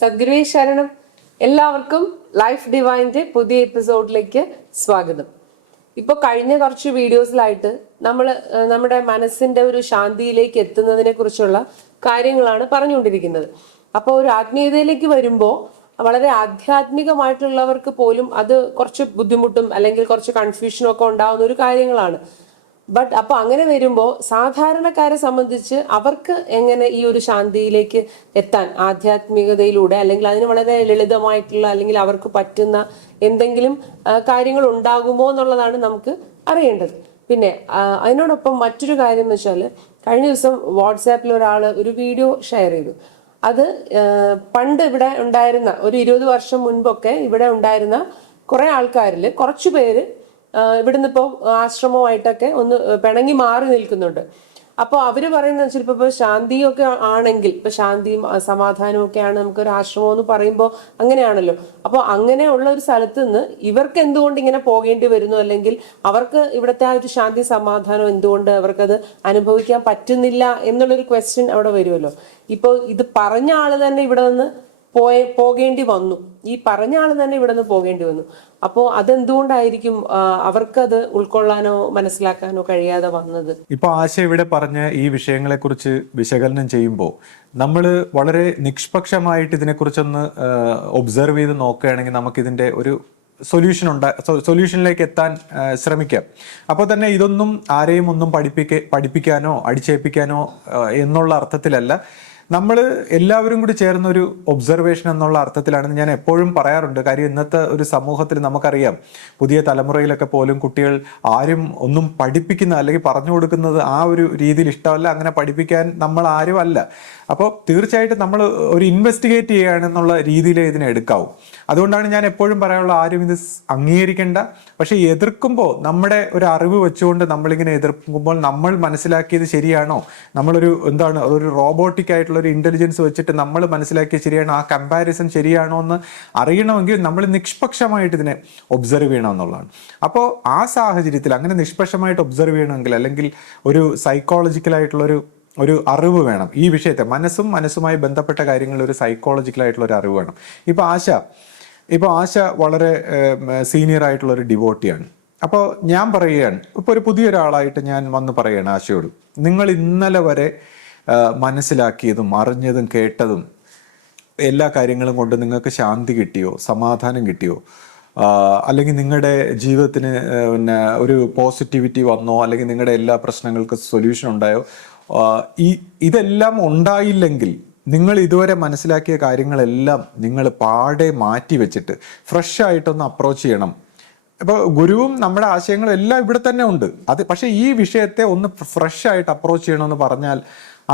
സദ്ഗുരുവേ ശരണം. എല്ലാവർക്കും ലൈഫ് ഡിവൈൻ്റെ പുതിയ എപ്പിസോഡിലേക്ക് സ്വാഗതം. ഇപ്പോൾ കഴിഞ്ഞ കുറച്ച് വീഡിയോസിലായിട്ട് നമ്മൾ നമ്മുടെ മനസ്സിന്റെ ഒരു ശാന്തിയിലേക്ക് എത്തുന്നതിനെ കുറിച്ചുള്ള കാര്യങ്ങളാണ് പറഞ്ഞുകൊണ്ടിരിക്കുന്നത്. അപ്പോൾ ഒരു ആത്മീയതയിലേക്ക് വരുമ്പോൾ വളരെ ആധ്യാത്മികമായിട്ടുള്ളവർക്ക് പോലും അത് കുറച്ച് ബുദ്ധിമുട്ടും അല്ലെങ്കിൽ കുറച്ച് കൺഫ്യൂഷനും ഒക്കെ ഉണ്ടാകുന്ന ഒരു കാര്യങ്ങളാണ്. അപ്പോൾ അങ്ങനെ വരുമ്പോൾ സാധാരണക്കാരെ സംബന്ധിച്ച് അവർക്ക് എങ്ങനെ ഈ ഒരു ശാന്തിയിലേക്ക് എത്താൻ ആധ്യാത്മികതയിലൂടെ അല്ലെങ്കിൽ അതിന് വളരെ ലളിതമായിട്ടുള്ള അല്ലെങ്കിൽ അവർക്ക് പറ്റുന്ന എന്തെങ്കിലും കാര്യങ്ങൾ ഉണ്ടാകുമോ എന്നുള്ളതാണ് നമുക്ക് അറിയേണ്ടത്. പിന്നെ അതിനോടൊപ്പം മറ്റൊരു കാര്യം എന്ന് വെച്ചാൽ, കഴിഞ്ഞ ദിവസം വാട്സാപ്പിൽ ഒരാൾ ഒരു വീഡിയോ ഷെയർ ചെയ്തു. അത് പണ്ട് ഇവിടെ ഉണ്ടായിരുന്ന ഒരു 20 വർഷം മുൻപൊക്കെ ഇവിടെ ഉണ്ടായിരുന്ന കുറെ ആൾക്കാരിൽ കുറച്ചു പേര് ഇവിടുന്ന് ഇപ്പോൾ ആശ്രമമായിട്ടൊക്കെ ഒന്ന് പിണങ്ങി മാറി നിൽക്കുന്നുണ്ട്. അപ്പോൾ അവര് പറയുന്നത് വെച്ചാൽ ഇപ്പോൾ ശാന്തിയൊക്കെ ആണെങ്കിൽ, ഇപ്പൊ ശാന്തിയും സമാധാനവും ഒക്കെയാണ് നമുക്കൊരു ആശ്രമം എന്ന് പറയുമ്പോൾ അങ്ങനെയാണല്ലോ. അപ്പോൾ അങ്ങനെയുള്ള ഒരു സ്ഥലത്ത് നിന്ന് ഇവർക്ക് എന്തുകൊണ്ട് ഇങ്ങനെ പോകേണ്ടി വരുന്നു, അല്ലെങ്കിൽ അവർക്ക് ഇവിടുത്തെ ആ ഒരു ശാന്തി സമാധാനം എന്തുകൊണ്ട് അവർക്കത് അനുഭവിക്കാൻ പറ്റുന്നില്ല എന്നുള്ളൊരു ക്വസ്റ്റ്യൻ അവിടെ വരുമല്ലോ. ഇപ്പോൾ ഇത് പറഞ്ഞ ആള് തന്നെ ഇവിടെ നിന്ന് പോകേണ്ടി വന്നു. ഈ പറഞ്ഞ ആള് തന്നെ ഇവിടെ നിന്ന് പോകേണ്ടി വന്നു. അപ്പോൾ അതെന്തുകൊണ്ടായിരിക്കും അവർക്കത് ഉൾക്കൊള്ളാനോ മനസ്സിലാക്കാനോ കഴിയാതെ വന്നത്? ഇപ്പൊ ആശ ഇവിടെ പറഞ്ഞ ഈ വിഷയങ്ങളെ കുറിച്ച് വിശകലനം ചെയ്യുമ്പോൾ നമ്മൾ വളരെ നിഷ്പക്ഷമായിട്ട് ഇതിനെക്കുറിച്ചൊന്ന് ഒബ്സർവ് ചെയ്ത് നോക്കുകയാണെങ്കിൽ നമുക്കിതിന്റെ ഒരു സൊല്യൂഷനിലേക്ക് എത്താൻ ശ്രമിക്കാം. അപ്പോൾ തന്നെ ഇതൊന്നും ആരെയും ഒന്നും പഠിപ്പിക്കാനോ അടിച്ചേൽപ്പിക്കാനോ എന്നുള്ള അർത്ഥത്തിലല്ല, നമ്മൾ എല്ലാവരും കൂടി ചേർന്ന ഒരു ഒബ്സർവേഷൻ എന്നുള്ള അർത്ഥത്തിലാണെന്ന് ഞാൻ എപ്പോഴും പറയാറുണ്ട്. കാര്യം ഇന്നത്തെ ഒരു സമൂഹത്തിൽ നമുക്കറിയാം, പുതിയ തലമുറയിലൊക്കെ പോലും കുട്ടികൾ ആരും ഒന്നും പഠിപ്പിക്കുന്ന അല്ലെങ്കിൽ പറഞ്ഞു കൊടുക്കുന്നത് ആ ഒരു രീതിയിൽ ഇഷ്ടമല്ല, അങ്ങനെ പഠിപ്പിക്കാൻ നമ്മൾ ആരും അല്ല. അപ്പോൾ തീർച്ചയായിട്ടും നമ്മൾ ഒരു ഇൻവെസ്റ്റിഗേറ്റ് ചെയ്യുകയാണെന്നുള്ള രീതിയിലേ ഇതിനെ എടുക്കാവൂ. അതുകൊണ്ടാണ് ഞാൻ എപ്പോഴും പറയാനുള്ള, ആരും ഇത് അംഗീകരിക്കേണ്ട, പക്ഷെ എതിർക്കുമ്പോൾ നമ്മുടെ ഒരു അറിവ് വെച്ചുകൊണ്ട് നമ്മളിങ്ങനെ എതിർക്കുമ്പോൾ നമ്മൾ മനസ്സിലാക്കിയത് ശരിയാണോ, നമ്മളൊരു ഒരു റോബോട്ടിക് ആയിട്ടുള്ള ഒരു ഇന്റലിജൻസ് വെച്ചിട്ട് നമ്മൾ മനസ്സിലാക്കിയത് ശരിയാണോ, ആ കമ്പാരിസൺ ശരിയാണോ എന്ന് അറിയണമെങ്കിൽ നമ്മൾ നിഷ്പക്ഷമായിട്ട് ഇതിനെ ഒബ്സർവ് ചെയ്യണം എന്നുള്ളതാണ്. അപ്പോൾ ആ സാഹചര്യത്തിൽ അങ്ങനെ നിഷ്പക്ഷമായിട്ട് ഒബ്സർവ് ചെയ്യണമെങ്കിൽ, അല്ലെങ്കിൽ ഒരു സൈക്കോളജിക്കലായിട്ടുള്ള ഒരു അറിവ് വേണം ഈ വിഷയത്തെ. മനസ്സുമായി ബന്ധപ്പെട്ട കാര്യങ്ങളിൽ ഒരു സൈക്കോളജിക്കലായിട്ടുള്ള ഒരു അറിവ് വേണം. ഇപ്പോൾ ആശ വളരെ സീനിയർ ആയിട്ടുള്ള ഒരു ഡിവോട്ടിയാണ്. അപ്പോൾ ഞാൻ പറയുകയാണ്, ഇപ്പോൾ ഒരു പുതിയൊരാളായിട്ട് ഞാൻ വന്ന് പറയുകയാണ് ആശയോട്, നിങ്ങൾ ഇന്നലെ വരെ മനസ്സിലാക്കിയതും അറിഞ്ഞതും കേട്ടതും എല്ലാ കാര്യങ്ങളും കൊണ്ട് നിങ്ങൾക്ക് ശാന്തി കിട്ടിയോ, സമാധാനം കിട്ടിയോ, അല്ലെങ്കിൽ നിങ്ങളുടെ ജീവിതത്തിന് ഒരു പോസിറ്റിവിറ്റി വന്നോ, അല്ലെങ്കിൽ നിങ്ങളുടെ എല്ലാ പ്രശ്നങ്ങൾക്കും സൊല്യൂഷൻ ഉണ്ടായോ? ഇതെല്ലാം ഉണ്ടായില്ലെങ്കിൽ നിങ്ങൾ ഇതുവരെ മനസ്സിലാക്കിയ കാര്യങ്ങളെല്ലാം നിങ്ങൾ പാടെ മാറ്റി വെച്ചിട്ട് ഫ്രഷ് ആയിട്ടൊന്ന് അപ്രോച്ച് ചെയ്യണം. ഇപ്പോൾ ഗുരുവും നമ്മുടെ ആശയങ്ങളും എല്ലാം ഇവിടെ തന്നെ ഉണ്ട്. പക്ഷെ ഈ വിഷയത്തെ ഒന്ന് ഫ്രഷ് ആയിട്ട് അപ്രോച്ച് ചെയ്യണമെന്ന് പറഞ്ഞാൽ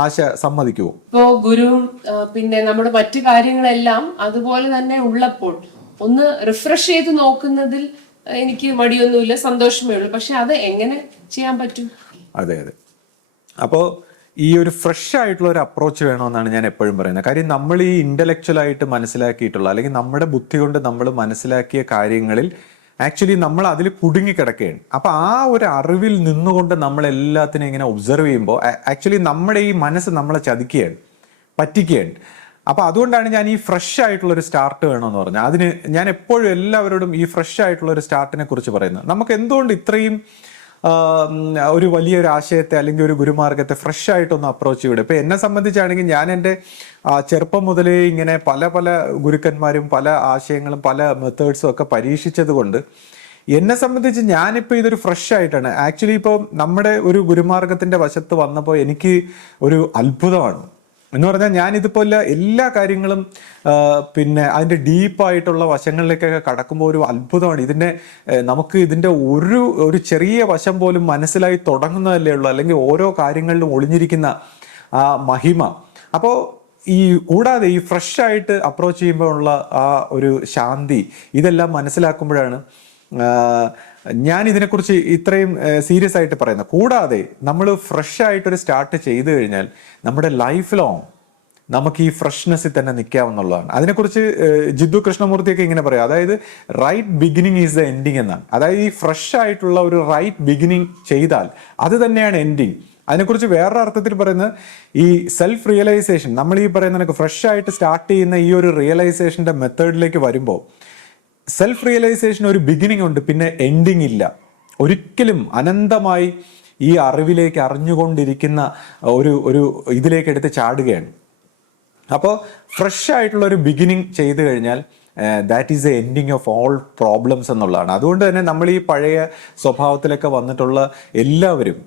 ആശ സമ്മതിക്കുമോ? ഇപ്പോൾ ഗുരുവും പിന്നെ നമ്മുടെ മറ്റു കാര്യങ്ങളെല്ലാം അതുപോലെ തന്നെ ഉള്ളപ്പോൾ ഒന്ന് റിഫ്രഷ് ചെയ്ത് നോക്കുന്നതിൽ എനിക്ക് മടിയൊന്നുമില്ല, സന്തോഷമേ ഉള്ളൂ. പക്ഷെ അത് എങ്ങനെ ചെയ്യാൻ പറ്റും? അതെ. അപ്പോൾ ഈ ഒരു ഫ്രഷ് ആയിട്ടുള്ള ഒരു അപ്രോച്ച് വേണമെന്നാണ് ഞാൻ എപ്പോഴും പറയുന്നത്. കാര്യം നമ്മൾ ഈ ഇന്റലക്ച്വൽ ആയിട്ട് മനസ്സിലാക്കിയിട്ടുള്ള, അല്ലെങ്കിൽ നമ്മുടെ ബുദ്ധി കൊണ്ട് നമ്മൾ മനസ്സിലാക്കിയ കാര്യങ്ങളിൽ ആക്ച്വലി നമ്മൾ അതിൽ കുടുങ്ങിക്കിടക്കുകയാണ്. അപ്പൊ ആ ഒരു അറിവിൽ നിന്നുകൊണ്ട് നമ്മൾ എല്ലാത്തിനും ഇങ്ങനെ ഒബ്സർവ് ചെയ്യുമ്പോൾ ആക്ച്വലി നമ്മുടെ ഈ മനസ്സ് നമ്മളെ പറ്റിക്കുകയാണ്. അപ്പൊ അതുകൊണ്ടാണ് ഞാൻ ഈ ഫ്രഷ് ആയിട്ടുള്ള ഒരു സ്റ്റാർട്ട് വേണമെന്ന് പറഞ്ഞത്. അതിന് ഞാൻ എപ്പോഴും എല്ലാവരോടും ഈ ഫ്രഷ് ആയിട്ടുള്ള ഒരു സ്റ്റാർട്ടിനെ കുറിച്ച് പറയുന്നത്. നമുക്ക് എന്തുകൊണ്ട് ഇത്രയും ഒരു വലിയൊരു ആശയത്തെ അല്ലെങ്കിൽ ഒരു ഗുരുമാർഗത്തെ ഫ്രഷ് ആയിട്ടൊന്ന് അപ്രോച്ച് ചെയ്യൂടെ? ഇപ്പൊ എന്നെ സംബന്ധിച്ചാണെങ്കിൽ ഞാൻ എൻ്റെ ചെറുപ്പം മുതലേ ഇങ്ങനെ പല ഗുരുക്കന്മാരും പല ആശയങ്ങളും പല മെത്തേഡ്സും ഒക്കെ പരീക്ഷിച്ചത് കൊണ്ട് എന്നെ സംബന്ധിച്ച് ഞാനിപ്പോൾ ഇതൊരു ഫ്രഷ് ആയിട്ടാണ്. ആക്ച്വലി ഇപ്പോൾ നമ്മുടെ ഒരു ഗുരുമാർഗത്തിന്റെ വശത്ത് വന്നപ്പോൾ എനിക്ക് ഒരു അത്ഭുതമാണ് എന്ന് പറഞ്ഞാൽ, ഞാനിതിപ്പോൾ എല്ലാ കാര്യങ്ങളും പിന്നെ അതിൻ്റെ ഡീപ്പായിട്ടുള്ള വശങ്ങളിലേക്കൊക്കെ കടക്കുമ്പോൾ ഒരു അത്ഭുതമാണ്. നമുക്ക് ഇതിൻ്റെ ഒരു ചെറിയ വശം പോലും മനസ്സിലായി തുടങ്ങുന്നതല്ലേ ഉള്ളൂ, അല്ലെങ്കിൽ ഓരോ കാര്യങ്ങളിലും ഒളിഞ്ഞിരിക്കുന്ന ആ മഹിമ. അപ്പോൾ കൂടാതെ ഈ ഫ്രഷ് ആയിട്ട് അപ്രോച്ച് ചെയ്യുമ്പോൾ ഉള്ള ആ ഒരു ശാന്തി, ഇതെല്ലാം മനസ്സിലാക്കുമ്പോഴാണ് ഞാൻ ഇതിനെക്കുറിച്ച് ഇത്രയും സീരിയസ് ആയിട്ട് പറയുന്നത്. കൂടാതെ നമ്മൾ ഫ്രഷ് ആയിട്ടൊരു സ്റ്റാർട്ട് ചെയ്തു കഴിഞ്ഞാൽ നമ്മുടെ ലൈഫ് ലോങ് നമുക്ക് ഈ ഫ്രഷ്നെസ്സിൽ തന്നെ നിൽക്കാവുന്നതാണ്. അതിനെക്കുറിച്ച് ജിദ്ദു കൃഷ്ണമൂർത്തിയൊക്കെ ഇങ്ങനെ പറയാം, അതായത് right beginning is the ending എന്നാണ്. അതായത് ഈ ഫ്രഷ് ആയിട്ടുള്ള ഒരു റൈറ്റ് ബിഗിനിങ് ചെയ്താൽ അത് തന്നെയാണ് എൻഡിങ്. അതിനെക്കുറിച്ച് വേറൊരു അർത്ഥത്തിൽ പറയുന്നത് ഈ സെൽഫ് റിയലൈസേഷൻ, നമ്മൾ ഈ പറയുന്ന ഫ്രഷ് ആയിട്ട് സ്റ്റാർട്ട് ചെയ്യുന്ന ഈ ഒരു റിയലൈസേഷൻ്റെ മെത്തേഡിലേക്ക് വരുമ്പോൾ സെൽഫ് റിയലൈസേഷൻ ഒരു ബിഗിനിങ് ഉണ്ട്, പിന്നെ എൻഡിങ് ഇല്ല. ഒരിക്കലും അനന്തമായി ഈ അറിവിലേക്ക് അറിഞ്ഞുകൊണ്ടിരിക്കുന്ന ഒരു ഇതിലേക്ക് എടുത്ത് ചാടുകയാണ്. അപ്പോൾ ഫ്രഷ് ആയിട്ടുള്ള ഒരു ബിഗിനിങ് ചെയ്തു കഴിഞ്ഞാൽ that is A ending of all problems എന്നുള്ളതാണ്. അതുകൊണ്ട് തന്നെ നമ്മൾ ഈ പഴയ സ്വഭാവത്തിലൊക്കെ വന്നിട്ടുള്ള എല്ലാവരും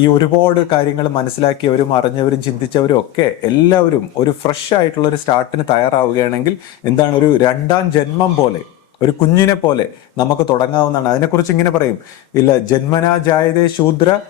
ഈ ഒരുപാട് കാര്യങ്ങൾ മനസ്സിലാക്കിയവരും അറിഞ്ഞവരും ചിന്തിച്ചവരും ഒക്കെ എല്ലാവരും ഒരു ഫ്രഷ് ആയിട്ടുള്ള ഒരു സ്റ്റാർട്ടിന് തയ്യാറാവുകയാണെങ്കിൽ എന്താണ്, ഒരു രണ്ടാം ജന്മം പോലെ, ഒരു കുഞ്ഞിനെ പോലെ നമുക്ക് തുടങ്ങാവുന്നതാണ്. അതിനെക്കുറിച്ച് ഇങ്ങനെ പറയും, ഇല്ല ജന്മനാ ജായതേ ശൂദ്ര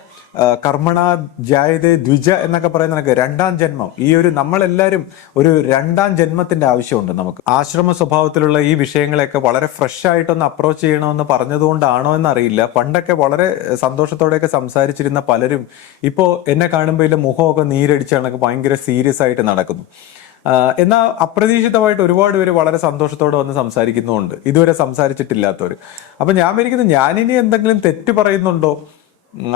കർമ്മണാ ജായതേ ദ്വിജ എന്നൊക്കെ പറയുന്ന രണ്ടാം ജന്മം. ഈ ഒരു നമ്മളെല്ലാവരും ഒരു രണ്ടാം ജന്മത്തിന്റെ ആവശ്യമുണ്ട് നമുക്ക്. ആശ്രമ സ്വഭാവത്തിലുള്ള ഈ വിഷയങ്ങളെയൊക്കെ വളരെ ഫ്രഷ് ആയിട്ടൊന്ന് അപ്രോച്ച് ചെയ്യണമെന്ന് പറഞ്ഞതുകൊണ്ടാണോ എന്നറിയില്ല, പണ്ടൊക്കെ വളരെ സന്തോഷത്തോടെയൊക്കെ സംസാരിച്ചിരുന്ന പലരും ഇപ്പോൾ എന്നെ കാണുമ്പോൾ ഇതിലെ മുഖമൊക്കെ നീരടിച്ചാണ് ഭയങ്കര സീരിയസ് ആയിട്ട് നടക്കുന്നു. എന്നാൽ അപ്രതീക്ഷിതമായിട്ട് ഒരുപാട് പേര് വളരെ സന്തോഷത്തോടെ വന്ന് സംസാരിക്കുന്നുമുണ്ട്, ഇതുവരെ സംസാരിച്ചിട്ടില്ലാത്തവർ. അപ്പം ഞാൻ വിചാരിക്കുന്നത് ഞാനിനി എന്തെങ്കിലും തെറ്റ് പറയുന്നുണ്ടോ,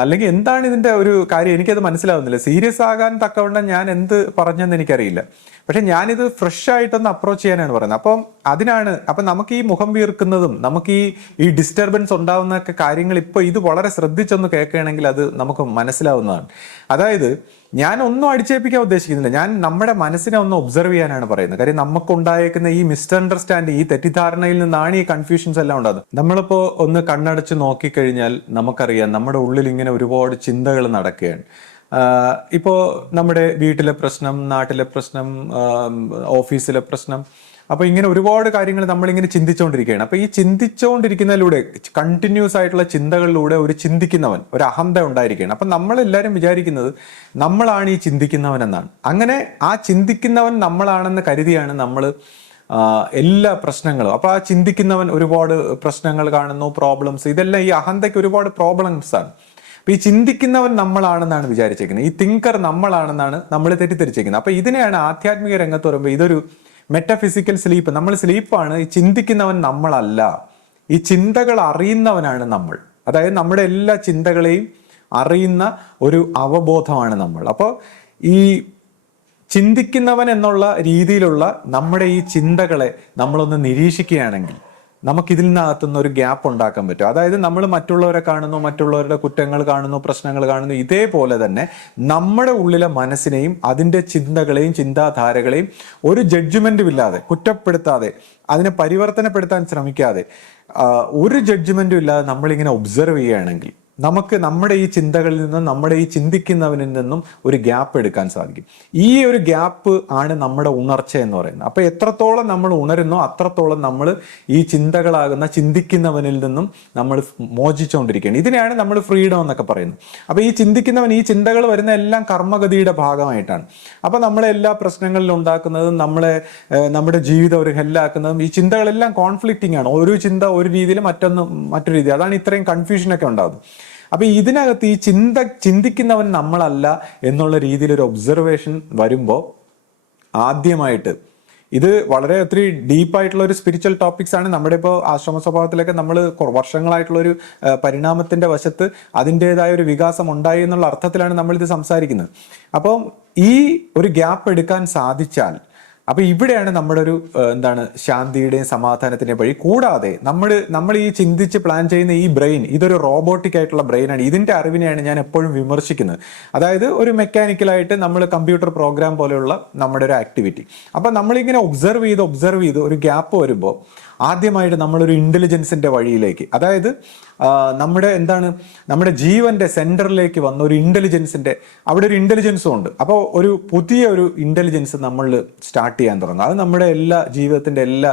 അല്ലെങ്കിൽ എന്താണ് ഇതിന്റെ ഒരു കാര്യം, എനിക്കത് മനസ്സിലാവുന്നില്ല. സീരിയസ് ആകാൻ തക്കവണ്ണം ഞാൻ എന്ത് പറഞ്ഞെന്ന് എനിക്കറിയില്ല. പക്ഷെ ഞാനിത് ഫ്രഷ് ആയിട്ടൊന്ന് അപ്രോച്ച് ചെയ്യാനാണ് പറയുന്നത്. അപ്പം നമുക്ക് ഈ മുഖം വീർക്കുന്നതും നമുക്ക് ഈ ഡിസ്റ്റർബൻസ് ഉണ്ടാവുന്ന കാര്യങ്ങൾ ഇപ്പോൾ ഇത് വളരെ ശ്രദ്ധിച്ചൊന്ന് കേൾക്കുകയാണെങ്കിൽ അത് നമുക്ക് മനസ്സിലാവുന്നതാണ്. അതായത് ഞാൻ ഒന്നും അടിച്ചേൽപ്പിക്കാൻ ഉദ്ദേശിക്കുന്നില്ല, ഞാൻ നമ്മുടെ മനസ്സിനെ ഒന്ന് ഒബ്സർവ് ചെയ്യാനാണ് പറയുന്നത്. കാര്യം നമുക്കുണ്ടായേക്കുന്ന ഈ മിസ്അണ്ടർസ്റ്റാൻഡിങ്, ഈ തെറ്റിദ്ധാരണയിൽ നിന്നാണ് ഈ കൺഫ്യൂഷൻസ് എല്ലാം ഉണ്ടാകുന്നത്. നമ്മളിപ്പോൾ ഒന്ന് കണ്ണടച്ച് നോക്കിക്കഴിഞ്ഞാൽ നമുക്കറിയാം നമ്മുടെ ഉള്ളിൽ ഇങ്ങനെ ഒരുപാട് ചിന്തകൾ നടക്കുകയാണ്. ഇപ്പോൾ നമ്മുടെ വീട്ടിലെ പ്രശ്നം, നാട്ടിലെ പ്രശ്നം, ഓഫീസിലെ പ്രശ്നം, അപ്പോൾ ഇങ്ങനെ ഒരുപാട് കാര്യങ്ങൾ നമ്മളിങ്ങനെ ചിന്തിച്ചുകൊണ്ടിരിക്കുകയാണ്. അപ്പോൾ ഈ ചിന്തിച്ചുകൊണ്ടിരിക്കുന്നതിലൂടെ, കണ്ടിന്യൂസ് ആയിട്ടുള്ള ചിന്തകളിലൂടെ ഒരു ചിന്തിക്കുന്നവൻ, ഒരു അഹന്ത ഉണ്ടായിരിക്കുകയാണ്. അപ്പം നമ്മളെല്ലാവരും വിചാരിക്കുന്നത് നമ്മളാണ് ഈ ചിന്തിക്കുന്നവൻ എന്നാണ്. അങ്ങനെ ആ ചിന്തിക്കുന്നവൻ നമ്മളാണെന്ന് കരുതിയാണ് നമ്മൾ എല്ലാ പ്രശ്നങ്ങളും. അപ്പോൾ ആ ചിന്തിക്കുന്നവൻ ഒരുപാട് പ്രശ്നങ്ങൾ കാണുന്നു, പ്രോബ്ലംസ്, ഇതെല്ലാം ഈ അഹന്തയ്ക്ക് ഒരുപാട് പ്രോബ്ലംസ് ആണ്. അപ്പൊ ഈ ചിന്തിക്കുന്നവൻ നമ്മളാണെന്നാണ് വിചാരിച്ചേക്കുന്നത്, ഈ തിങ്കർ നമ്മളാണെന്നാണ് നമ്മൾ തെറ്റിദ്ധരിച്ചേക്കുന്നത്. അപ്പൊ ഇതിനെയാണ് ആധ്യാത്മിക രംഗത്ത് വരുമ്പോൾ ഇതൊരു മെറ്റഫിസിക്കൽ സ്ലീപ്പ്. നമ്മൾ സ്ലീപ്പാണ്, ഈ ചിന്തിക്കുന്നവൻ നമ്മളല്ല, ഈ ചിന്തകൾ അറിയുന്നവനാണ് നമ്മൾ. അതായത് നമ്മുടെ എല്ലാ ചിന്തകളെയും അറിയുന്ന ഒരു അവബോധമാണ് നമ്മൾ. അപ്പോൾ ഈ ചിന്തിക്കുന്നവൻ എന്നുള്ള രീതിയിലുള്ള നമ്മുടെ ഈ ചിന്തകളെ നമ്മളൊന്ന് നിരീക്ഷിക്കുകയാണെങ്കിൽ നമുക്കിതിൽ നിന്നകത്തുനിന്ന് ഒരു ഗ്യാപ്പ് ഉണ്ടാക്കാൻ പറ്റും. അതായത് നമ്മൾ മറ്റുള്ളവരെ കാണുന്നു, മറ്റുള്ളവരുടെ കുറ്റങ്ങൾ കാണുന്നു, പ്രശ്നങ്ങൾ കാണുന്നു, ഇതേപോലെ തന്നെ നമ്മുടെ ഉള്ളിലെ മനസ്സിനെയും അതിൻ്റെ ചിന്തകളെയും ചിന്താധാരകളെയും ഒരു ജഡ്ജ്മെന്റും ഇല്ലാതെ, കുറ്റപ്പെടുത്താതെ, അതിനെ പരിവർത്തനപ്പെടുത്താൻ ശ്രമിക്കാതെ, ഒരു ജഡ്ജ്മെന്റും ഇല്ലാതെ നമ്മളിങ്ങനെ ഒബ്സർവ് ചെയ്യുകയാണെങ്കിൽ നമുക്ക് നമ്മുടെ ഈ ചിന്തകളിൽ നിന്നും നമ്മുടെ ഈ ചിന്തിക്കുന്നവനിൽ നിന്നും ഒരു ഗ്യാപ്പ് എടുക്കാൻ സാധിക്കും. ഈ ഒരു ഗ്യാപ്പ് ആണ് നമ്മുടെ ഉണർച്ച എന്ന് പറയുന്നത്. അപ്പോൾ എത്രത്തോളം നമ്മൾ ഉണരുന്നോ അത്രത്തോളം നമ്മൾ ഈ ചിന്തകളാകുന്ന ചിന്തിക്കുന്നവനിൽ നിന്നും നമ്മൾ മോചിച്ചുകൊണ്ടിരിക്കുകയാണ്. ഇതിനെയാണ് നമ്മൾ ഫ്രീഡം എന്നൊക്കെ പറയുന്നത്. അപ്പോൾ ഈ ചിന്തിക്കുന്നവൻ, ഈ ചിന്തകൾ വരുന്ന എല്ലാം കർമ്മഗതിയുടെ ഭാഗമായിട്ടാണ്. അപ്പോൾ നമ്മളെ എല്ലാ പ്രശ്നങ്ങളിലും ഉണ്ടാക്കുന്നതും നമ്മുടെ ജീവിതം ഒരു ഹെല്ലാക്കുന്നതും ഈ ചിന്തകളെല്ലാം കോൺഫ്ലിക്റ്റിംഗ് ആണ്. ഒരു ചിന്ത ഒരു രീതിയിൽ, മറ്റൊരു രീതി. അതാണ് ഇത്രയും കൺഫ്യൂഷനൊക്കെ ഉണ്ടാകുന്നത്. അപ്പൊ ഇതിനകത്ത് ഈ ചിന്തിക്കുന്നവൻ നമ്മളല്ല എന്നുള്ള രീതിയിൽ ഒരു ഒബ്സർവേഷൻ വരുമ്പോൾ ആദ്യമായിട്ട്, ഇത് വളരെ ഒത്തിരി ഡീപ്പായിട്ടുള്ള ഒരു സ്പിരിച്വൽ ടോപ്പിക്സ് ആണ്. നമ്മുടെ ഇപ്പോൾ ആശ്രമ സ്വഭാവത്തിലൊക്കെ നമ്മൾ വർഷങ്ങളായിട്ടുള്ള ഒരു പരിണാമത്തിന്റെ വശത്ത് അതിൻ്റെതായ ഒരു വികാസം ഉണ്ടായി എന്നുള്ള അർത്ഥത്തിലാണ് നമ്മളിത് സംസാരിക്കുന്നത്. അപ്പം ഈ ഒരു ഗ്യാപ്പ് എടുക്കാൻ സാധിച്ചാൽ, അപ്പൊ ഇവിടെയാണ് നമ്മുടെ ഒരു ശാന്തിയുടെയും സമാധാനത്തിന്റെയും വഴി. കൂടാതെ നമ്മൾ ഈ ചിന്തിച്ച് പ്ലാൻ ചെയ്യുന്ന ഈ ബ്രെയിൻ, ഇതൊരു റോബോട്ടിക് ആയിട്ടുള്ള ബ്രെയിനാണ്. ഇതിന്റെ അറിവിനെയാണ് ഞാൻ എപ്പോഴും വിമർശിക്കുന്നത്. അതായത് ഒരു മെക്കാനിക്കലായിട്ട് നമ്മൾ കമ്പ്യൂട്ടർ പ്രോഗ്രാം പോലെയുള്ള നമ്മുടെ ഒരു ആക്ടിവിറ്റി. അപ്പൊ നമ്മളിങ്ങനെ ഒബ്സർവ് ചെയ്ത് ഒരു ഗ്യാപ്പ് വരുമ്പോൾ ആദ്യമായിട്ട് നമ്മളൊരു ഇന്റലിജൻസിന്റെ വഴിയിലേക്ക്, അതായത് നമ്മുടെ ജീവന്റെ സെന്ററിലേക്ക് വന്ന ഒരു ഇന്റലിജൻസിന്റെ, അവിടെ ഒരു ഇന്റലിജൻസും ഉണ്ട്. അപ്പോൾ ഒരു പുതിയ ഒരു ഇന്റലിജൻസ് നമ്മൾ സ്റ്റാർട്ട് ചെയ്യാൻ തുടങ്ങും. അത് നമ്മുടെ എല്ലാ ജീവിതത്തിന്റെ എല്ലാ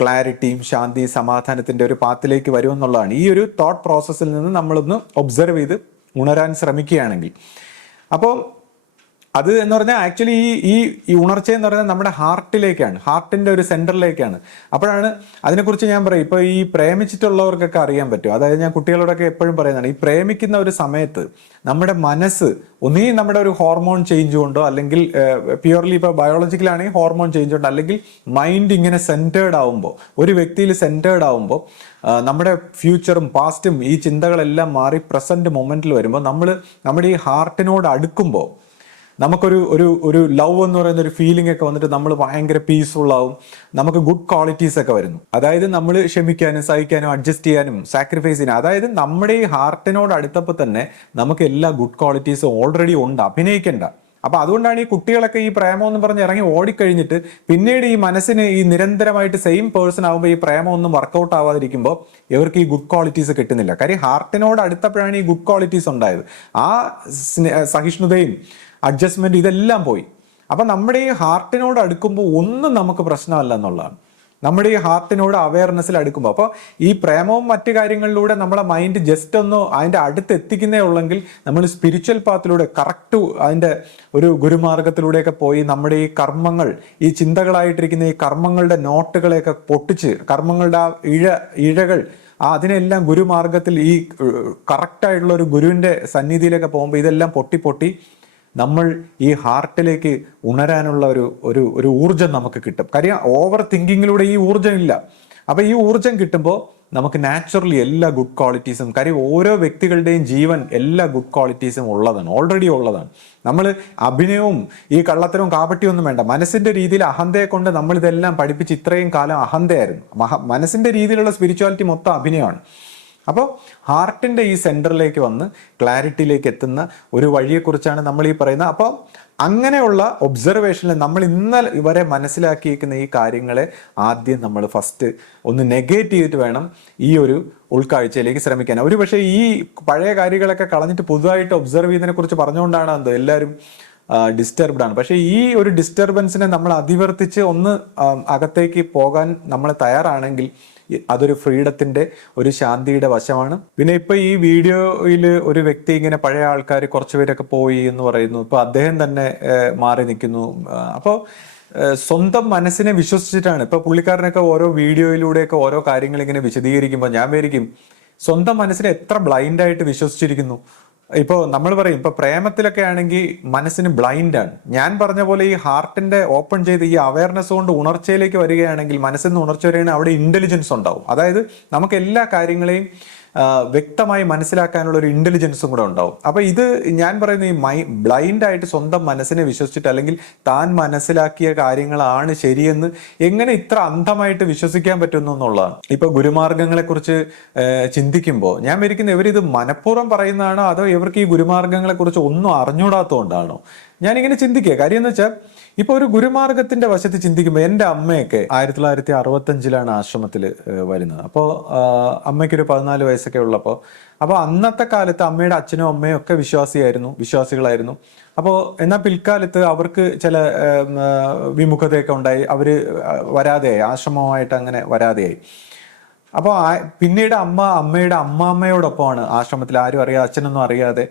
ക്ലാരിറ്റിയും ശാന്തിയും സമാധാനത്തിന്റെ ഒരു പാത്തിലേക്ക് വരുമെന്നുള്ളതാണ്. ഈ ഒരു തോട്ട് പ്രോസസ്സിൽ നിന്ന് നമ്മളൊന്ന് ഒബ്സർവ് ചെയ്ത് ഉണരാൻ ശ്രമിക്കുകയാണെങ്കിൽ. അപ്പോൾ അത് എന്ന് പറഞ്ഞാൽ ആക്ച്വലി ഈ ഉണർച്ച എന്ന് പറയുന്നത് നമ്മുടെ ഹാർട്ടിന്റെ ഒരു സെന്ററിലേക്കാണ്. അപ്പോഴാണ് അതിനെക്കുറിച്ച് ഞാൻ പറയും, ഇപ്പൊ ഈ പ്രേമിച്ചിട്ടുള്ളവർക്കൊക്കെ അറിയാൻ പറ്റും. അതായത് ഞാൻ കുട്ടികളോടൊക്കെ എപ്പോഴും പറയുന്നതാണ്, ഈ പ്രേമിക്കുന്ന ഒരു സമയത്ത് നമ്മുടെ മനസ്സ് ഒന്നീ നമ്മുടെ ഒരു ഹോർമോൺ ചേഞ്ച് കൊണ്ടോ, അല്ലെങ്കിൽ പ്യുവർലി ഇപ്പൊ ബയോളജിക്കലാണെങ്കിൽ ഹോർമോൺ ചേഞ്ച് കൊണ്ടോ, അല്ലെങ്കിൽ മൈൻഡ് ഇങ്ങനെ സെന്റേർഡ് ആവുമ്പോൾ, ഒരു വ്യക്തിയിൽ സെന്റേർഡ് ആവുമ്പോൾ നമ്മുടെ ഫ്യൂച്ചറും പാസ്റ്റും ഈ ചിന്തകളെല്ലാം മാറി പ്രസന്റ് മൊമെന്റിൽ വരുമ്പോൾ നമ്മുടെ ഈ ഹാർട്ടിനോട് അടുക്കുമ്പോൾ നമുക്കൊരു ഒരു ഒരു ലവ് എന്ന് പറയുന്ന ഒരു ഫീലിംഗ് ഒക്കെ വന്നിട്ട് നമ്മൾ ഭയങ്കര പീസ്ഫുൾ ആവും. നമുക്ക് ഗുഡ് ക്വാളിറ്റീസ് ഒക്കെ വരുന്നു. അതായത് നമ്മൾ ക്ഷമിക്കാനും സഹിക്കാനും അഡ്ജസ്റ്റ് ചെയ്യാനും സാക്രിഫൈസ് ചെയ്യാനും, അതായത് നമ്മുടെ ഈ ഹാർട്ടിനോട് അടുത്തപ്പോൾ തന്നെ നമുക്ക് എല്ലാ ഗുഡ് ക്വാളിറ്റീസും ഓൾറെഡി ഉണ്ട്, അഭിനയിക്കണ്ട. അപ്പൊ അതുകൊണ്ടാണ് ഈ കുട്ടികളൊക്കെ ഈ പ്രേമം എന്ന് പറഞ്ഞ് ഇറങ്ങി ഓടിക്കഴിഞ്ഞിട്ട് പിന്നീട് ഈ മനസ്സിന് ഈ നിരന്തരമായിട്ട് സെയിം പേഴ്സൺ ആകുമ്പോൾ ഈ പ്രേമം ഒന്നും വർക്കൗട്ട് ആവാതിരിക്കുമ്പോൾ ഇവർക്ക് ഈ ഗുഡ് ക്വാളിറ്റീസ് കിട്ടുന്നില്ല. കാര്യം ഹാർട്ടിനോട് അടുത്തപ്പോഴാണ് ഈ ഗുഡ് ക്വാളിറ്റീസ് ഉണ്ടായത്. ആ സഹിഷ്ണുതയും അഡ്ജസ്റ്റ്മെന്റ് ഇതെല്ലാം പോയി. അപ്പൊ നമ്മുടെ ഈ ഹാർട്ടിനോട് അടുക്കുമ്പോൾ ഒന്നും നമുക്ക് പ്രശ്നമല്ല എന്നുള്ളതാണ്. നമ്മുടെ ഈ ഹാർട്ടിനോട് അവയർനെസ്സിൽ അടുക്കുമ്പോൾ, അപ്പോൾ ഈ പ്രേമവും മറ്റു കാര്യങ്ങളിലൂടെ നമ്മളെ മൈൻഡ് ജസ്റ്റ് ഒന്ന് അതിൻ്റെ അടുത്ത് എത്തിക്കുന്നേ ഉള്ളെങ്കിൽ നമ്മൾ സ്പിരിച്വൽ പാത്തിലൂടെ കറക്റ്റ് അതിൻ്റെ ഒരു ഗുരുമാർഗത്തിലൂടെയൊക്കെ പോയി നമ്മുടെ ഈ കർമ്മങ്ങൾ, ഈ ചിന്തകളായിട്ടിരിക്കുന്ന ഈ കർമ്മങ്ങളുടെ നോട്ടുകളെയൊക്കെ പൊട്ടിച്ച്, കർമ്മങ്ങളുടെ ആ ഇഴകൾ അതിനെല്ലാം ഗുരുമാർഗത്തിൽ ഈ കറക്റ്റായിട്ടുള്ള ഒരു ഗുരുവിൻ്റെ സന്നിധിയിലൊക്കെ പോകുമ്പോൾ ഇതെല്ലാം പൊട്ടി നമ്മൾ ഈ ഹാർട്ടിലേക്ക് ഉണരാനുള്ള ഒരു ഊർജം നമുക്ക് കിട്ടും. കാര്യം ഓവർ തിങ്കിങ്ങിലൂടെ ഈ ഊർജം ഇല്ല. അപ്പൊ ഈ ഊർജം കിട്ടുമ്പോൾ നമുക്ക് നാച്ചുറലി എല്ലാ ഗുഡ് ക്വാളിറ്റീസും, കാര്യം ഓരോ വ്യക്തികളുടെയും ജീവൻ എല്ലാ ഗുഡ് ക്വാളിറ്റീസും ഉള്ളതാണ്, ഓൾറെഡി ഉള്ളതാണ്. നമ്മൾ അഭിനയവും ഈ കള്ളത്തരവും കാപട്യവും ഒന്നും വേണ്ട. മനസ്സിന്റെ രീതിയിൽ അഹന്തയെ കൊണ്ട് നമ്മൾ ഇതെല്ലാം പഠിപ്പിച്ച് ഇത്രയും കാലം അഹന്തയായിരുന്നു. മനസ്സിന്റെ രീതിയിലുള്ള സ്പിരിച്വാലിറ്റി മൊത്തം അഭിനയമാണ്. അപ്പോൾ ഹാർട്ടിൻ്റെ ഈ സെൻറ്ററിലേക്ക് വന്ന് ക്ലാരിറ്റിയിലേക്ക് എത്തുന്ന ഒരു വഴിയെക്കുറിച്ചാണ് നമ്മൾ ഈ പറയുന്നത്. അപ്പോൾ അങ്ങനെയുള്ള ഒബ്സർവേഷനിൽ നമ്മൾ ഇന്നലെ വരെ മനസ്സിലാക്കിയിരിക്കുന്ന ഈ കാര്യങ്ങളെ ആദ്യം നമ്മൾ ഫസ്റ്റ് ഒന്ന് നെഗേറ്റ് ചെയ്തിട്ട് വേണം ഈ ഒരു ഉൾക്കാഴ്ചയിലേക്ക് ശ്രമിക്കാൻ. ഒരു പക്ഷേ ഈ പഴയ കാര്യങ്ങളൊക്കെ കളഞ്ഞിട്ട് പുതുതായിട്ട് ഒബ്സർവ് ചെയ്യുന്നതിനെ കുറിച്ച് പറഞ്ഞുകൊണ്ടാണ് എന്തോ എല്ലാവരും ഡിസ്റ്റർബ്ഡ് ആണ്. പക്ഷേ ഈ ഒരു ഡിസ്റ്റർബൻസിനെ നമ്മൾ അതിവർത്തിച്ച് ഒന്ന് അകത്തേക്ക് പോകാൻ നമ്മൾ തയ്യാറാണെങ്കിൽ അതൊരു ഫ്രീഡത്തിന്റെ, ഒരു ശാന്തിയുടെ വശമാണ്. പിന്നെ ഇപ്പൊ ഈ വീഡിയോയിൽ ഒരു വ്യക്തി ഇങ്ങനെ പഴയ ആൾക്കാർ കുറച്ചുപേരൊക്കെ പോയി എന്ന് പറയുന്നു. ഇപ്പൊ അദ്ദേഹം തന്നെ മാറി നിൽക്കുന്നു. അപ്പോൾ സ്വന്തം മനസ്സിനെ വിശ്വസിച്ചിട്ടാണ് ഇപ്പൊ പുള്ളിക്കാരനൊക്കെ ഓരോ വീഡിയോയിലൂടെയൊക്കെ ഓരോ കാര്യങ്ങൾ ഇങ്ങനെ വിശദീകരിക്കുമ്പോൾ ഞാൻ വിചാരിക്കും, സ്വന്തം മനസ്സിനെ എത്ര ബ്ലൈൻഡായിട്ട് വിശ്വസിച്ചിരിക്കുന്നു. ഇപ്പോൾ നമ്മൾ പറയും, ഇപ്പൊ പ്രേമത്തിലൊക്കെ ആണെങ്കിൽ മനസ്സിന് ബ്ലൈൻഡാണ്. ഞാൻ പറഞ്ഞ പോലെ ഈ ഹാർട്ടിന്റെ ഓപ്പൺ ചെയ്ത് ഈ അവയർനെസ് കൊണ്ട് ഉണർച്ചയിലേക്ക് വരികയാണെങ്കിൽ, മനസ്സിൽ നിന്ന് ഉണർച്ച വരികയാണെങ്കിൽ അവിടെ ഇന്റലിജൻസ് ഉണ്ടാവും. അതായത് നമുക്ക് എല്ലാ കാര്യങ്ങളെയും വ്യക്തമായി മനസ്സിലാക്കാനുള്ള ഒരു ഇന്റലിജൻസും കൂടെ ഉണ്ടാവും. അപ്പൊ ഇത് ഞാൻ പറയുന്ന ഈ ബ്ലൈൻഡായിട്ട് സ്വന്തം മനസ്സിനെ വിശ്വസിച്ചിട്ട്, അല്ലെങ്കിൽ താൻ മനസ്സിലാക്കിയ കാര്യങ്ങളാണ് ശരിയെന്ന് എങ്ങനെ ഇത്ര അന്ധമായിട്ട് വിശ്വസിക്കാൻ പറ്റുന്നു എന്നുള്ളതാണ്. ഇപ്പൊ ഗുരുമാർഗങ്ങളെ കുറിച്ച് ചിന്തിക്കുമ്പോൾ ഞാൻ വിചാരിക്കുന്നത്, ഇവരിത് മനഃപൂർവ്വം പറയുന്നതാണോ അതോ ഇവർക്ക് ഈ ഗുരുമാർഗങ്ങളെ കുറിച്ച് ഒന്നും അറിഞ്ഞൂടാത്തതുകൊണ്ടാണോ? ഞാനിങ്ങനെ ചിന്തിക്കുക. കാര്യം എന്ന് വെച്ചാൽ ഇപ്പൊ ഒരു ഗുരുമാർഗത്തിന്റെ വശത്ത് ചിന്തിക്കുമ്പോൾ, എൻ്റെ അമ്മയൊക്കെ 1965 ആശ്രമത്തിൽ വരുന്നത്. അപ്പോൾ അമ്മയ്ക്കൊരു 14 വയസ്സൊക്കെ ഉള്ളപ്പോൾ, അപ്പോൾ അന്നത്തെ കാലത്ത് അമ്മയുടെ അച്ഛനും അമ്മയും ഒക്കെ വിശ്വാസികളായിരുന്നു. അപ്പോൾ എന്നാൽ പിൽക്കാലത്ത് അവർക്ക് ചില വിമുഖതയൊക്കെ ഉണ്ടായി, അവര് വരാതെയായി, ആശ്രമമായിട്ട് അങ്ങനെ വരാതെയായി. അപ്പോൾ പിന്നീട് അമ്മയുടെ അമ്മാമ്മയോടൊപ്പമാണ് ആശ്രമത്തിൽ, ആരും അറിയാതെ, അച്ഛനൊന്നും അറിയാതെ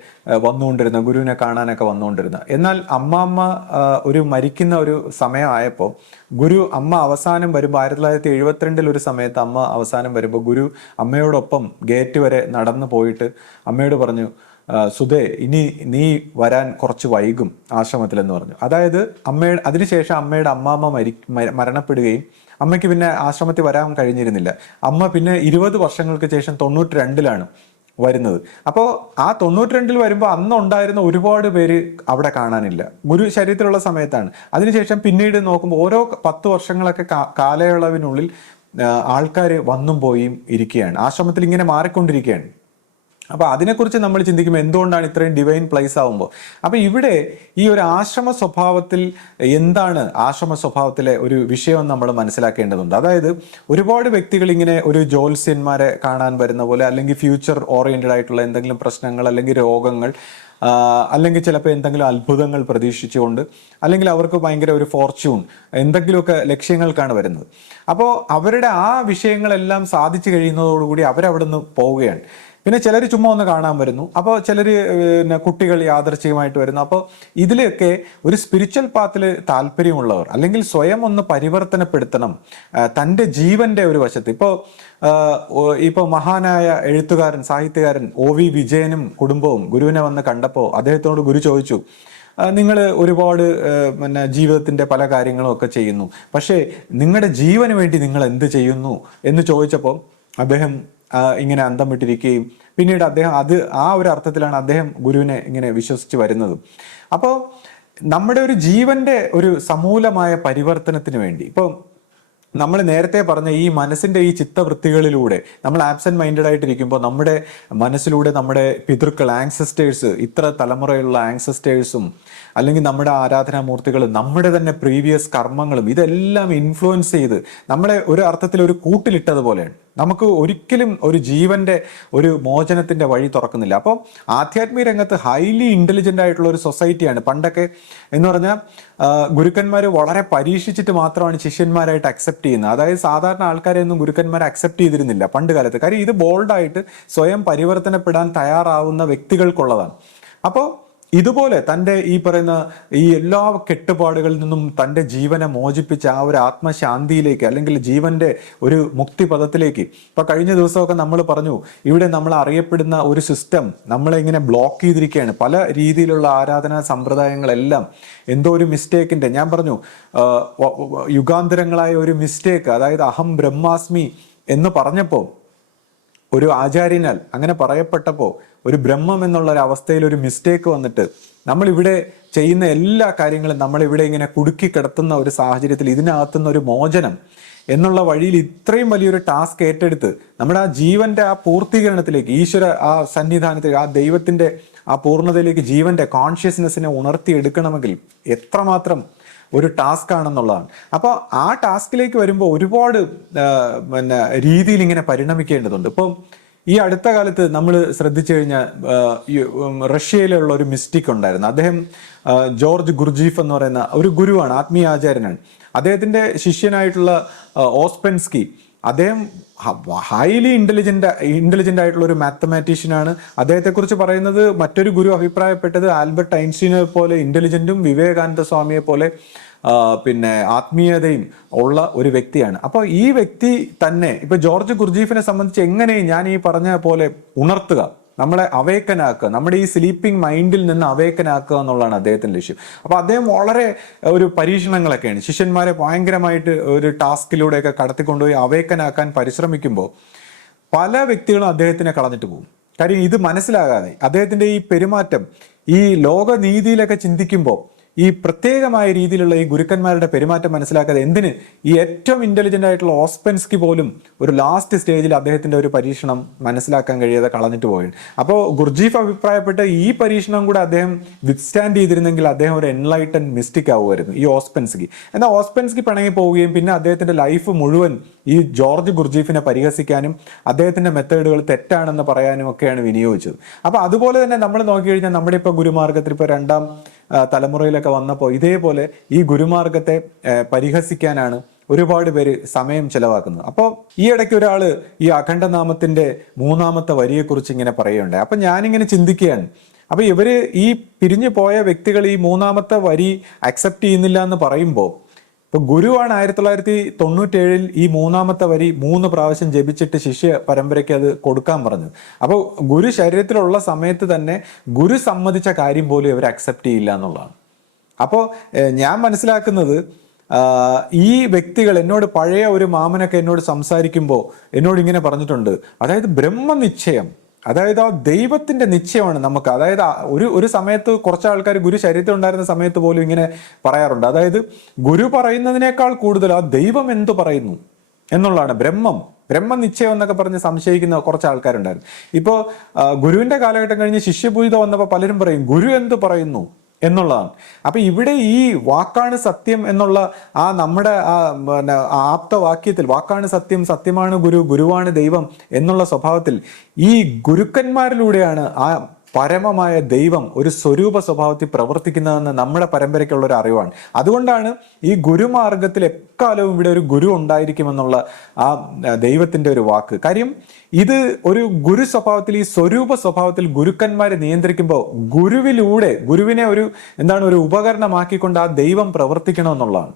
വന്നുകൊണ്ടിരുന്നത്, ഗുരുവിനെ കാണാനൊക്കെ വന്നുകൊണ്ടിരുന്നത്. എന്നാൽ അമ്മാമ്മ ഒരു മരിക്കുന്ന ഒരു സമയമായപ്പോൾ അമ്മ അവസാനം വരുമ്പോൾ, 1972 ഒരു സമയത്ത് അമ്മ അവസാനം വരുമ്പോൾ ഗുരു അമ്മയോടൊപ്പം ഗേറ്റ് വരെ നടന്നു പോയിട്ട് അമ്മയോട് പറഞ്ഞു, സുധേ, ഇനി നീ വരാൻ കുറച്ച് വൈകും ആശ്രമത്തിലെന്ന് പറഞ്ഞു. അതായത് അതിനുശേഷം അമ്മയുടെ അമ്മാമ്മ മരണപ്പെടുകയും അമ്മയ്ക്ക് പിന്നെ ആശ്രമത്തിൽ വരാൻ കഴിഞ്ഞിരുന്നില്ല. അമ്മ പിന്നെ 20 വർഷങ്ങൾക്ക് ശേഷം 92 വരുന്നത്. അപ്പോൾ ആ 92 വരുമ്പോൾ അന്ന് ഉണ്ടായിരുന്ന ഒരുപാട് പേര് അവിടെ കാണാനില്ല, ഗുരു ശരീരത്തിലുള്ള സമയത്താണ്. അതിനുശേഷം പിന്നീട് നോക്കുമ്പോൾ ഓരോ 10 വർഷങ്ങളൊക്കെ കാലയളവിനുള്ളിൽ ആൾക്കാർ വന്നും പോയും ഇരിക്കുകയാണ്, ആശ്രമത്തിൽ ഇങ്ങനെ മാറിക്കൊണ്ടിരിക്കുകയാണ്. അപ്പൊ അതിനെക്കുറിച്ച് നമ്മൾ ചിന്തിക്കുമ്പോൾ എന്തുകൊണ്ടാണ് ഇത്രയും ഡിവൈൻ പ്ലേസ് ആവുമ്പോൾ, അപ്പൊ ഇവിടെ ഈ ഒരു ആശ്രമ സ്വഭാവത്തിൽ എന്താണ് ആശ്രമ സ്വഭാവത്തിലെ ഒരു വിഷയം നമ്മൾ മനസ്സിലാക്കേണ്ടതുണ്ട്. അതായത് ഒരുപാട് വ്യക്തികൾ ഇങ്ങനെ ഒരു ജ്യോത്സ്യന്മാരെ കാണാൻ വരുന്ന പോലെ, അല്ലെങ്കിൽ ഫ്യൂച്ചർ ഓറിയന്റഡ് ആയിട്ടുള്ള എന്തെങ്കിലും പ്രശ്നങ്ങൾ, അല്ലെങ്കിൽ രോഗങ്ങൾ, അല്ലെങ്കിൽ ചിലപ്പോൾ എന്തെങ്കിലും അത്ഭുതങ്ങൾ പ്രതീക്ഷിച്ചുകൊണ്ട്, അല്ലെങ്കിൽ അവർക്ക് ഭയങ്കര ഒരു ഫോർച്യൂൺ, എന്തെങ്കിലുമൊക്കെ ലക്ഷ്യങ്ങൾക്കാണ് വരുന്നത്. അപ്പോൾ അവരുടെ ആ വിഷയങ്ങളെല്ലാം സാധിച്ചു കഴിയുന്നതോടുകൂടി അവരവിടെ നിന്ന് പോവുകയാണ്. പിന്നെ ചിലർ ചുമ്മാ ഒന്ന് കാണാൻ വരുന്നു, അപ്പോൾ ചിലർ പിന്നെ കുട്ടികൾ യാദൃച്ഛികമായിട്ട് വരുന്നു. അപ്പോൾ ഇതിലൊക്കെ ഒരു സ്പിരിച്വൽ പാത്തിൽ താല്പര്യമുള്ളവർ അല്ലെങ്കിൽ സ്വയം ഒന്ന് പരിവർത്തനപ്പെടുത്തണം തൻ്റെ ജീവന്റെ ഒരു വശത്ത്. ഇപ്പോൾ മഹാനായ എഴുത്തുകാരൻ സാഹിത്യകാരൻ OV വിജയനും കുടുംബവും ഗുരുവിനെ വന്ന് കണ്ടപ്പോൾ അദ്ദേഹത്തോട് ഗുരു ചോദിച്ചു, നിങ്ങൾ ഒരുപാട് പിന്നെ ജീവിതത്തിന്റെ പല കാര്യങ്ങളും ഒക്കെ ചെയ്യുന്നു, പക്ഷേ നിങ്ങളുടെ ജീവന് വേണ്ടി നിങ്ങൾ എന്ത് ചെയ്യുന്നു എന്ന് ചോദിച്ചപ്പോൾ അദ്ദേഹം ഇങ്ങനെ അന്തം വിട്ടിരിക്കുകയും പിന്നീട് അദ്ദേഹം ആ ഒരു അർത്ഥത്തിലാണ് അദ്ദേഹം ഗുരുവിനെ ഇങ്ങനെ വിശ്വസിച്ച് വരുന്നത്. അപ്പോൾ നമ്മുടെ ഒരു ജീവന്റെ ഒരു സമൂലമായ പരിവർത്തനത്തിന് വേണ്ടി ഇപ്പോൾ നമ്മൾ നേരത്തെ പറഞ്ഞ ഈ മനസ്സിന്റെ ഈ ചിത്തവൃത്തികളിലൂടെ നമ്മൾ ആബ്സെന്റ് മൈൻഡഡ് ആയിട്ടിരിക്കുമ്പോൾ നമ്മുടെ മനസ്സിലൂടെ നമ്മുടെ പിതൃക്കൾ ആൻസസ്റ്റേഴ്സ്, ഇത്ര തലമുറയുള്ള ആൻസസ്റ്റേഴ്സും അല്ലെങ്കിൽ നമ്മുടെ ആരാധനാമൂർത്തികളും നമ്മുടെ തന്നെ പ്രീവിയസ് കർമ്മങ്ങളും ഇതെല്ലാം ഇൻഫ്ലുവൻസ് ചെയ്ത് നമ്മളെ ഒരു അർത്ഥത്തിൽ ഒരു കൂട്ടിലിട്ടതുപോലെയാണ്. നമുക്ക് ഒരിക്കലും ഒരു ജീവന്റെ ഒരു മോചനത്തിന്റെ വഴി തുറക്കുന്നില്ല. അപ്പോൾ ആധ്യാത്മിക രംഗത്ത് ഹൈലി ഇന്റലിജന്റ് ആയിട്ടുള്ള ഒരു സൊസൈറ്റിയാണ്. പണ്ടൊക്കെ എന്ന് പറഞ്ഞാൽ ഗുരുക്കന്മാർ വളരെ പരീക്ഷിച്ചിട്ട് മാത്രമാണ് ശിഷ്യന്മാരായിട്ട് അക്സെപ്റ്റ് ചെയ്യുന്നത്. അതായത് സാധാരണ ആൾക്കാരെ ഒന്നും ഗുരുക്കന്മാരെ അക്സെപ്റ്റ് ചെയ്തിരുന്നില്ല പണ്ട് കാലത്ത്. കാര്യം ഇത് ബോൾഡായിട്ട് സ്വയം പരിവർത്തനപ്പെടാൻ തയ്യാറാവുന്ന വ്യക്തികൾക്കുള്ളതാണ്. അപ്പോൾ ഇതുപോലെ തൻ്റെ ഈ പറയുന്ന ഈ എല്ലാ കെട്ടുപാടുകളിൽ നിന്നും തൻ്റെ ജീവനെ മോചിപ്പിച്ച ആ ഒരു ആത്മശാന്തിയിലേക്ക് അല്ലെങ്കിൽ ജീവന്റെ ഒരു മുക്തിപഥത്തിലേക്ക് ഇപ്പൊ കഴിഞ്ഞ ദിവസമൊക്കെ നമ്മൾ പറഞ്ഞു, ഇവിടെ നമ്മൾ അറിയപ്പെടുന്ന ഒരു സിസ്റ്റം നമ്മളെ ഇങ്ങനെ ബ്ലോക്ക് ചെയ്തിരിക്കുകയാണ്. പല രീതിയിലുള്ള ആരാധനാ സമ്പ്രദായങ്ങളെല്ലാം എന്തോ ഒരു മിസ്റ്റേക്കിന്റെ, ഞാൻ പറഞ്ഞു യുഗാന്തരങ്ങളായ ഒരു മിസ്റ്റേക്ക്, അതായത് അഹം ബ്രഹ്മാസ്മി എന്ന് പറഞ്ഞപ്പോൾ ഒരു ആചാര്യനാൽ അങ്ങനെ പറയപ്പെട്ടപ്പോൾ ഒരു ബ്രഹ്മം എന്നുള്ള ഒരു അവസ്ഥയിൽ ഒരു മിസ്റ്റേക്ക് വന്നിട്ട് നമ്മളിവിടെ ചെയ്യുന്ന എല്ലാ കാര്യങ്ങളും നമ്മളിവിടെ ഇങ്ങനെ കുടുക്കി കിടത്തുന്ന ഒരു സാഹചര്യത്തിൽ ഇതിനകത്തുന്ന ഒരു മോചനം എന്നുള്ള വഴിയിൽ ഇത്രയും വലിയൊരു ടാസ്ക് ഏറ്റെടുത്ത് നമ്മുടെ ആ ജീവന്റെ ആ പൂർത്തീകരണത്തിലേക്ക്, ഈശ്വര ആ സന്നിധാനത്തിലേക്ക്, ആ ദൈവത്തിന്റെ ആ പൂർണ്ണതയിലേക്ക് ജീവന്റെ കോൺഷ്യസ്നെസ്സിനെ ഉണർത്തിയെടുക്കണമെങ്കിൽ എത്രമാത്രം ഒരു ടാസ്ക് ആണെന്നുള്ളതാണ്. അപ്പോൾ ആ ടാസ്കിലേക്ക് വരുമ്പോൾ ഒരുപാട് പിന്നെ രീതിയിൽ ഇങ്ങനെ പരിണമിക്കേണ്ടതുണ്ട്. ഇപ്പം ഈ അടുത്ത കാലത്ത് നമ്മൾ ശ്രദ്ധിച്ചു കഴിഞ്ഞാൽ റഷ്യയിലുള്ള ഒരു മിസ്റ്റിക് ഉണ്ടായിരുന്നു. അദ്ദേഹം ജോർജ് ഗുർജീഫ് എന്ന് പറയുന്ന ഒരു ഗുരുവാണ്, ആത്മീയ ആചാര്യനാണ്. അദ്ദേഹത്തിന്റെ ഓസ്പെൻസ്കി, അദ്ദേഹം ഹൈലി ഇന്റലിജന്റ് ആയിട്ടുള്ള ഒരു മാത്തമാറ്റീഷ്യനാണ്. അദ്ദേഹത്തെക്കുറിച്ച് പറയുന്നത് മറ്റൊരു ഗുരു അഭിപ്രായപ്പെട്ടത് ആൽബർട്ട് ഐൻസ്റ്റീനെ പോലെ ഇന്റലിജന്റും വിവേകാനന്ദ സ്വാമിയെ പോലെ പിന്നെ ആത്മീയതയും ഉള്ള ഒരു വ്യക്തിയാണ്. അപ്പോൾ ഈ വ്യക്തി തന്നെ ഇപ്പൊ ജോർജ് ഗുർജീഫിനെ സംബന്ധിച്ച് എങ്ങനെ ഞാൻ ഈ പറഞ്ഞ പോലെ ഉണർത്തുക, നമ്മളെ അവേക്കനാക്കുക, നമ്മുടെ ഈ സ്ലീപ്പിംഗ് മൈൻഡിൽ നിന്ന് അവേക്കനാക്കുക എന്നുള്ളതാണ് അദ്ദേഹത്തിന്റെ ലക്ഷ്യം. അപ്പൊ അദ്ദേഹം വളരെ ഒരു പരീക്ഷണങ്ങളൊക്കെയാണ്, ശിഷ്യന്മാരെ ഭയങ്കരമായിട്ട് ഒരു ടാസ്കിലൂടെയൊക്കെ കടത്തിക്കൊണ്ടുപോയി അവേക്കനാക്കാൻ പരിശ്രമിക്കുമ്പോൾ പല വ്യക്തികളും അദ്ദേഹത്തിനെ കളഞ്ഞിട്ട് പോകും. കാര്യം ഇത് മനസ്സിലാകാതെ അദ്ദേഹത്തിന്റെ ഈ പെരുമാറ്റം ഈ ലോകനീതിയിലൊക്കെ ചിന്തിക്കുമ്പോൾ ഈ പ്രത്യേകമായ രീതിയിലുള്ള ഈ ഗുരുക്കന്മാരുടെ പെരുമാറ്റം മനസ്സിലാക്കാതെ എന്തിന് ഈ ഏറ്റവും ഇന്റലിജന്റ് ആയിട്ടുള്ള ഓസ്പെൻസ്കി പോലും ഒരു ലാസ്റ്റ് സ്റ്റേജിൽ അദ്ദേഹത്തിന്റെ ഒരു പരീക്ഷണം മനസ്സിലാക്കാൻ കഴിയാതെ കളഞ്ഞിട്ട് പോയി. അപ്പോൾ ഗുർജീഫ് അഭിപ്രായപ്പെട്ട ഈ പരീക്ഷണം കൂടെ അദ്ദേഹം വിത്ത്സ്റ്റാൻഡ് ചെയ്തിരുന്നെങ്കിൽ അദ്ദേഹം ഒരു എൻലൈറ്റൻ മിസ്റ്റിക് ആവുമായിരുന്നു ഈ ഓസ്പെൻസ്കി. എന്നാൽ ഓസ്പെൻസ്കി പിണങ്ങി പോവുകയും പിന്നെ അദ്ദേഹത്തിന്റെ ലൈഫ് മുഴുവൻ ഈ ജോർജ് ഗുർജീഫിനെ പരിഹസിക്കാനും അദ്ദേഹത്തിന്റെ മെത്തേഡുകൾ തെറ്റാണെന്ന് പറയാനും ഒക്കെയാണ് വിനിയോഗിച്ചത്. അപ്പൊ അതുപോലെ തന്നെ നമ്മൾ നോക്കിക്കഴിഞ്ഞാൽ നമ്മുടെ ഇപ്പൊ ഗുരുമാർഗത്തിൽ ഇപ്പൊ രണ്ടാം തലമുറയിലൊക്കെ വന്നപ്പോൾ ഇതേപോലെ ഈ ഗുരുമാർഗത്തെ പരിഹസിക്കാനാണ് ഒരുപാട് പേര് സമയം ചെലവാക്കുന്നത്. അപ്പോൾ ഈ ഇടയ്ക്ക് ഒരാള് ഈ അഖണ്ഡനാമത്തിന്റെ 3-ാമത്തെ വരിയെക്കുറിച്ച് ഇങ്ങനെ പറയുകയുണ്ടായി. അപ്പൊ ഞാനിങ്ങനെ ചിന്തിക്കുകയാണ്, അപ്പൊ ഇവര് ഈ പിരിഞ്ഞു പോയ വ്യക്തികൾ ഈ 3-ാമത്തെ വരി അക്സെപ്റ്റ് ചെയ്യുന്നില്ല എന്ന് പറയുമ്പോൾ ഇപ്പൊ ഗുരുവാണ് 1997 ഈ 3-ാമത്തെ വരി 3 പ്രാവശ്യം ജപിച്ചിട്ട് ശിഷ്യ പരമ്പരയ്ക്ക് അത് കൊടുക്കാൻ പറഞ്ഞത്. അപ്പോൾ ഗുരു ശരീരത്തിലുള്ള സമയത്ത് തന്നെ ഗുരു സമ്മതിച്ച കാര്യം പോലും ഇവർ അക്സെപ്റ്റ് ചെയ്യില്ല എന്നുള്ളതാണ്. അപ്പോൾ ഞാൻ മനസ്സിലാക്കുന്നത് ഈ വ്യക്തികൾ എന്നോട് പഴയ ഒരു മാമനൊക്കെ എന്നോട് സംസാരിക്കുമ്പോൾ എന്നോട് ഇങ്ങനെ പറഞ്ഞിട്ടുണ്ട്, അതായത് ബ്രഹ്മനിശ്ചയം, അതായത് ആ ദൈവത്തിന്റെ നിശ്ചയമാണ് നമുക്ക്. അതായത് ഒരു സമയത്ത് കുറച്ച് ആൾക്കാർ ഗുരു ശരീരത്തിൽ ഉണ്ടായിരുന്ന സമയത്ത് പോലും ഇങ്ങനെ പറയാറുണ്ട്, അതായത് ഗുരു പറയുന്നതിനേക്കാൾ കൂടുതൽ ആ ദൈവം എന്തു പറയുന്നു എന്നുള്ളതാണ് ബ്രഹ്മനിശ്ചയം എന്നൊക്കെ പറഞ്ഞ് സംശയിക്കുന്ന കുറച്ച് ആൾക്കാരുണ്ടായിരുന്നു. ഇപ്പോൾ ഗുരുവിന്റെ കാലഘട്ടം കഴിഞ്ഞ് ശിഷ്യപൂജിത വന്നപ്പോൾ പലരും പറയും ഗുരു എന്ത് പറയുന്നു എന്നുള്ളതാണ്. അപ്പൊ ഇവിടെ ഈ വാക്കാണ് സത്യം എന്നുള്ള ആ നമ്മുടെ ആപ്തവാക്യത്തിൽ വാക്കാണ് സത്യം, സത്യമാണ് ഗുരു, ഗുരുവാണ് ദൈവം എന്നുള്ള സ്വഭാവത്തിൽ ഈ ഗുരുക്കന്മാരിലൂടെയാണ് ആ പരമമായ ദൈവം ഒരു സ്വരൂപ സ്വഭാവത്തിൽ പ്രവർത്തിക്കുന്നതെന്ന് നമ്മുടെ പരമ്പരയ്ക്കുള്ള ഒരു അറിവാണ്. അതുകൊണ്ടാണ് ഈ ഗുരുമാർഗത്തിൽ എക്കാലവും ഇവിടെ ഒരു ഗുരു ഉണ്ടായിരിക്കുമെന്നുള്ള ആ ദൈവത്തിന്റെ ഒരു വാക്ക്. കാര്യം ഇത് ഒരു ഗുരു സ്വഭാവത്തിൽ, ഈ സ്വരൂപ സ്വഭാവത്തിൽ ഗുരുക്കന്മാരെ നിയന്ത്രിക്കുമ്പോൾ ഗുരുവിനെ ഒരു ഉപകരണമാക്കിക്കൊണ്ട് ആ ദൈവം പ്രവർത്തിക്കണമെന്നുള്ളതാണ്.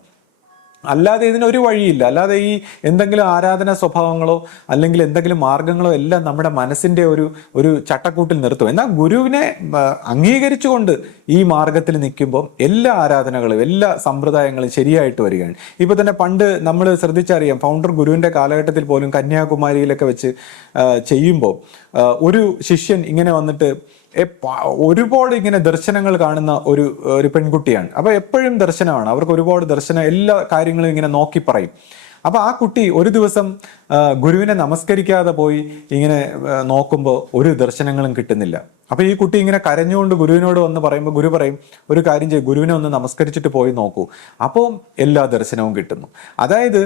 അല്ലാതെ ഇതിനൊരു വഴിയില്ല. അല്ലാതെ ഈ എന്തെങ്കിലും ആരാധന സ്വഭാവങ്ങളോ അല്ലെങ്കിൽ എന്തെങ്കിലും മാർഗങ്ങളോ എല്ലാം നമ്മുടെ മനസ്സിന്റെ ഒരു ചട്ടക്കൂട്ടിൽ നിർത്തും. എന്നാൽ ഗുരുവിനെ അംഗീകരിച്ചുകൊണ്ട് ഈ മാർഗത്തിൽ നിൽക്കുമ്പോൾ എല്ലാ ആരാധനകളും എല്ലാ സമ്പ്രദായങ്ങളും ശരിയായിട്ട് വരികയാണ്. ഇപ്പൊ തന്നെ പണ്ട് നമ്മൾ ശ്രദ്ധിച്ചറിയാം, ഫൗണ്ടർ ഗുരുവിന്റെ കാലഘട്ടത്തിൽ പോലും കന്യാകുമാരിയിലൊക്കെ വെച്ച് ചെയ്യുമ്പോൾ ഒരു ശിഷ്യൻ ഇങ്ങനെ വന്നിട്ട് ഒരുപാട് ഇങ്ങനെ ദർശനങ്ങൾ കാണുന്ന ഒരു പെൺകുട്ടിയാണ്. അപ്പൊ എപ്പോഴും ദർശനമാണ്, അവർക്ക് ഒരുപാട് ദർശനം, എല്ലാ കാര്യങ്ങളും ഇങ്ങനെ നോക്കി പറയും. അപ്പൊ ആ കുട്ടി ഒരു ദിവസം ഗുരുവിനെ നമസ്കരിക്കാതെ പോയി ഇങ്ങനെ നോക്കുമ്പോൾ ഒരു ദർശനങ്ങളും കിട്ടുന്നില്ല. അപ്പൊ ഈ കുട്ടി ഇങ്ങനെ കരഞ്ഞുകൊണ്ട് ഗുരുവിനോട് വന്ന് പറയുമ്പോൾ ഗുരു പറയും, ഒരു കാര്യം ചെയ്യും, ഗുരുവിനെ ഒന്ന് നമസ്കരിച്ചിട്ട് പോയി നോക്കൂ, അപ്പോൾ എല്ലാ ദർശനവും കിട്ടുന്നു. അതായത്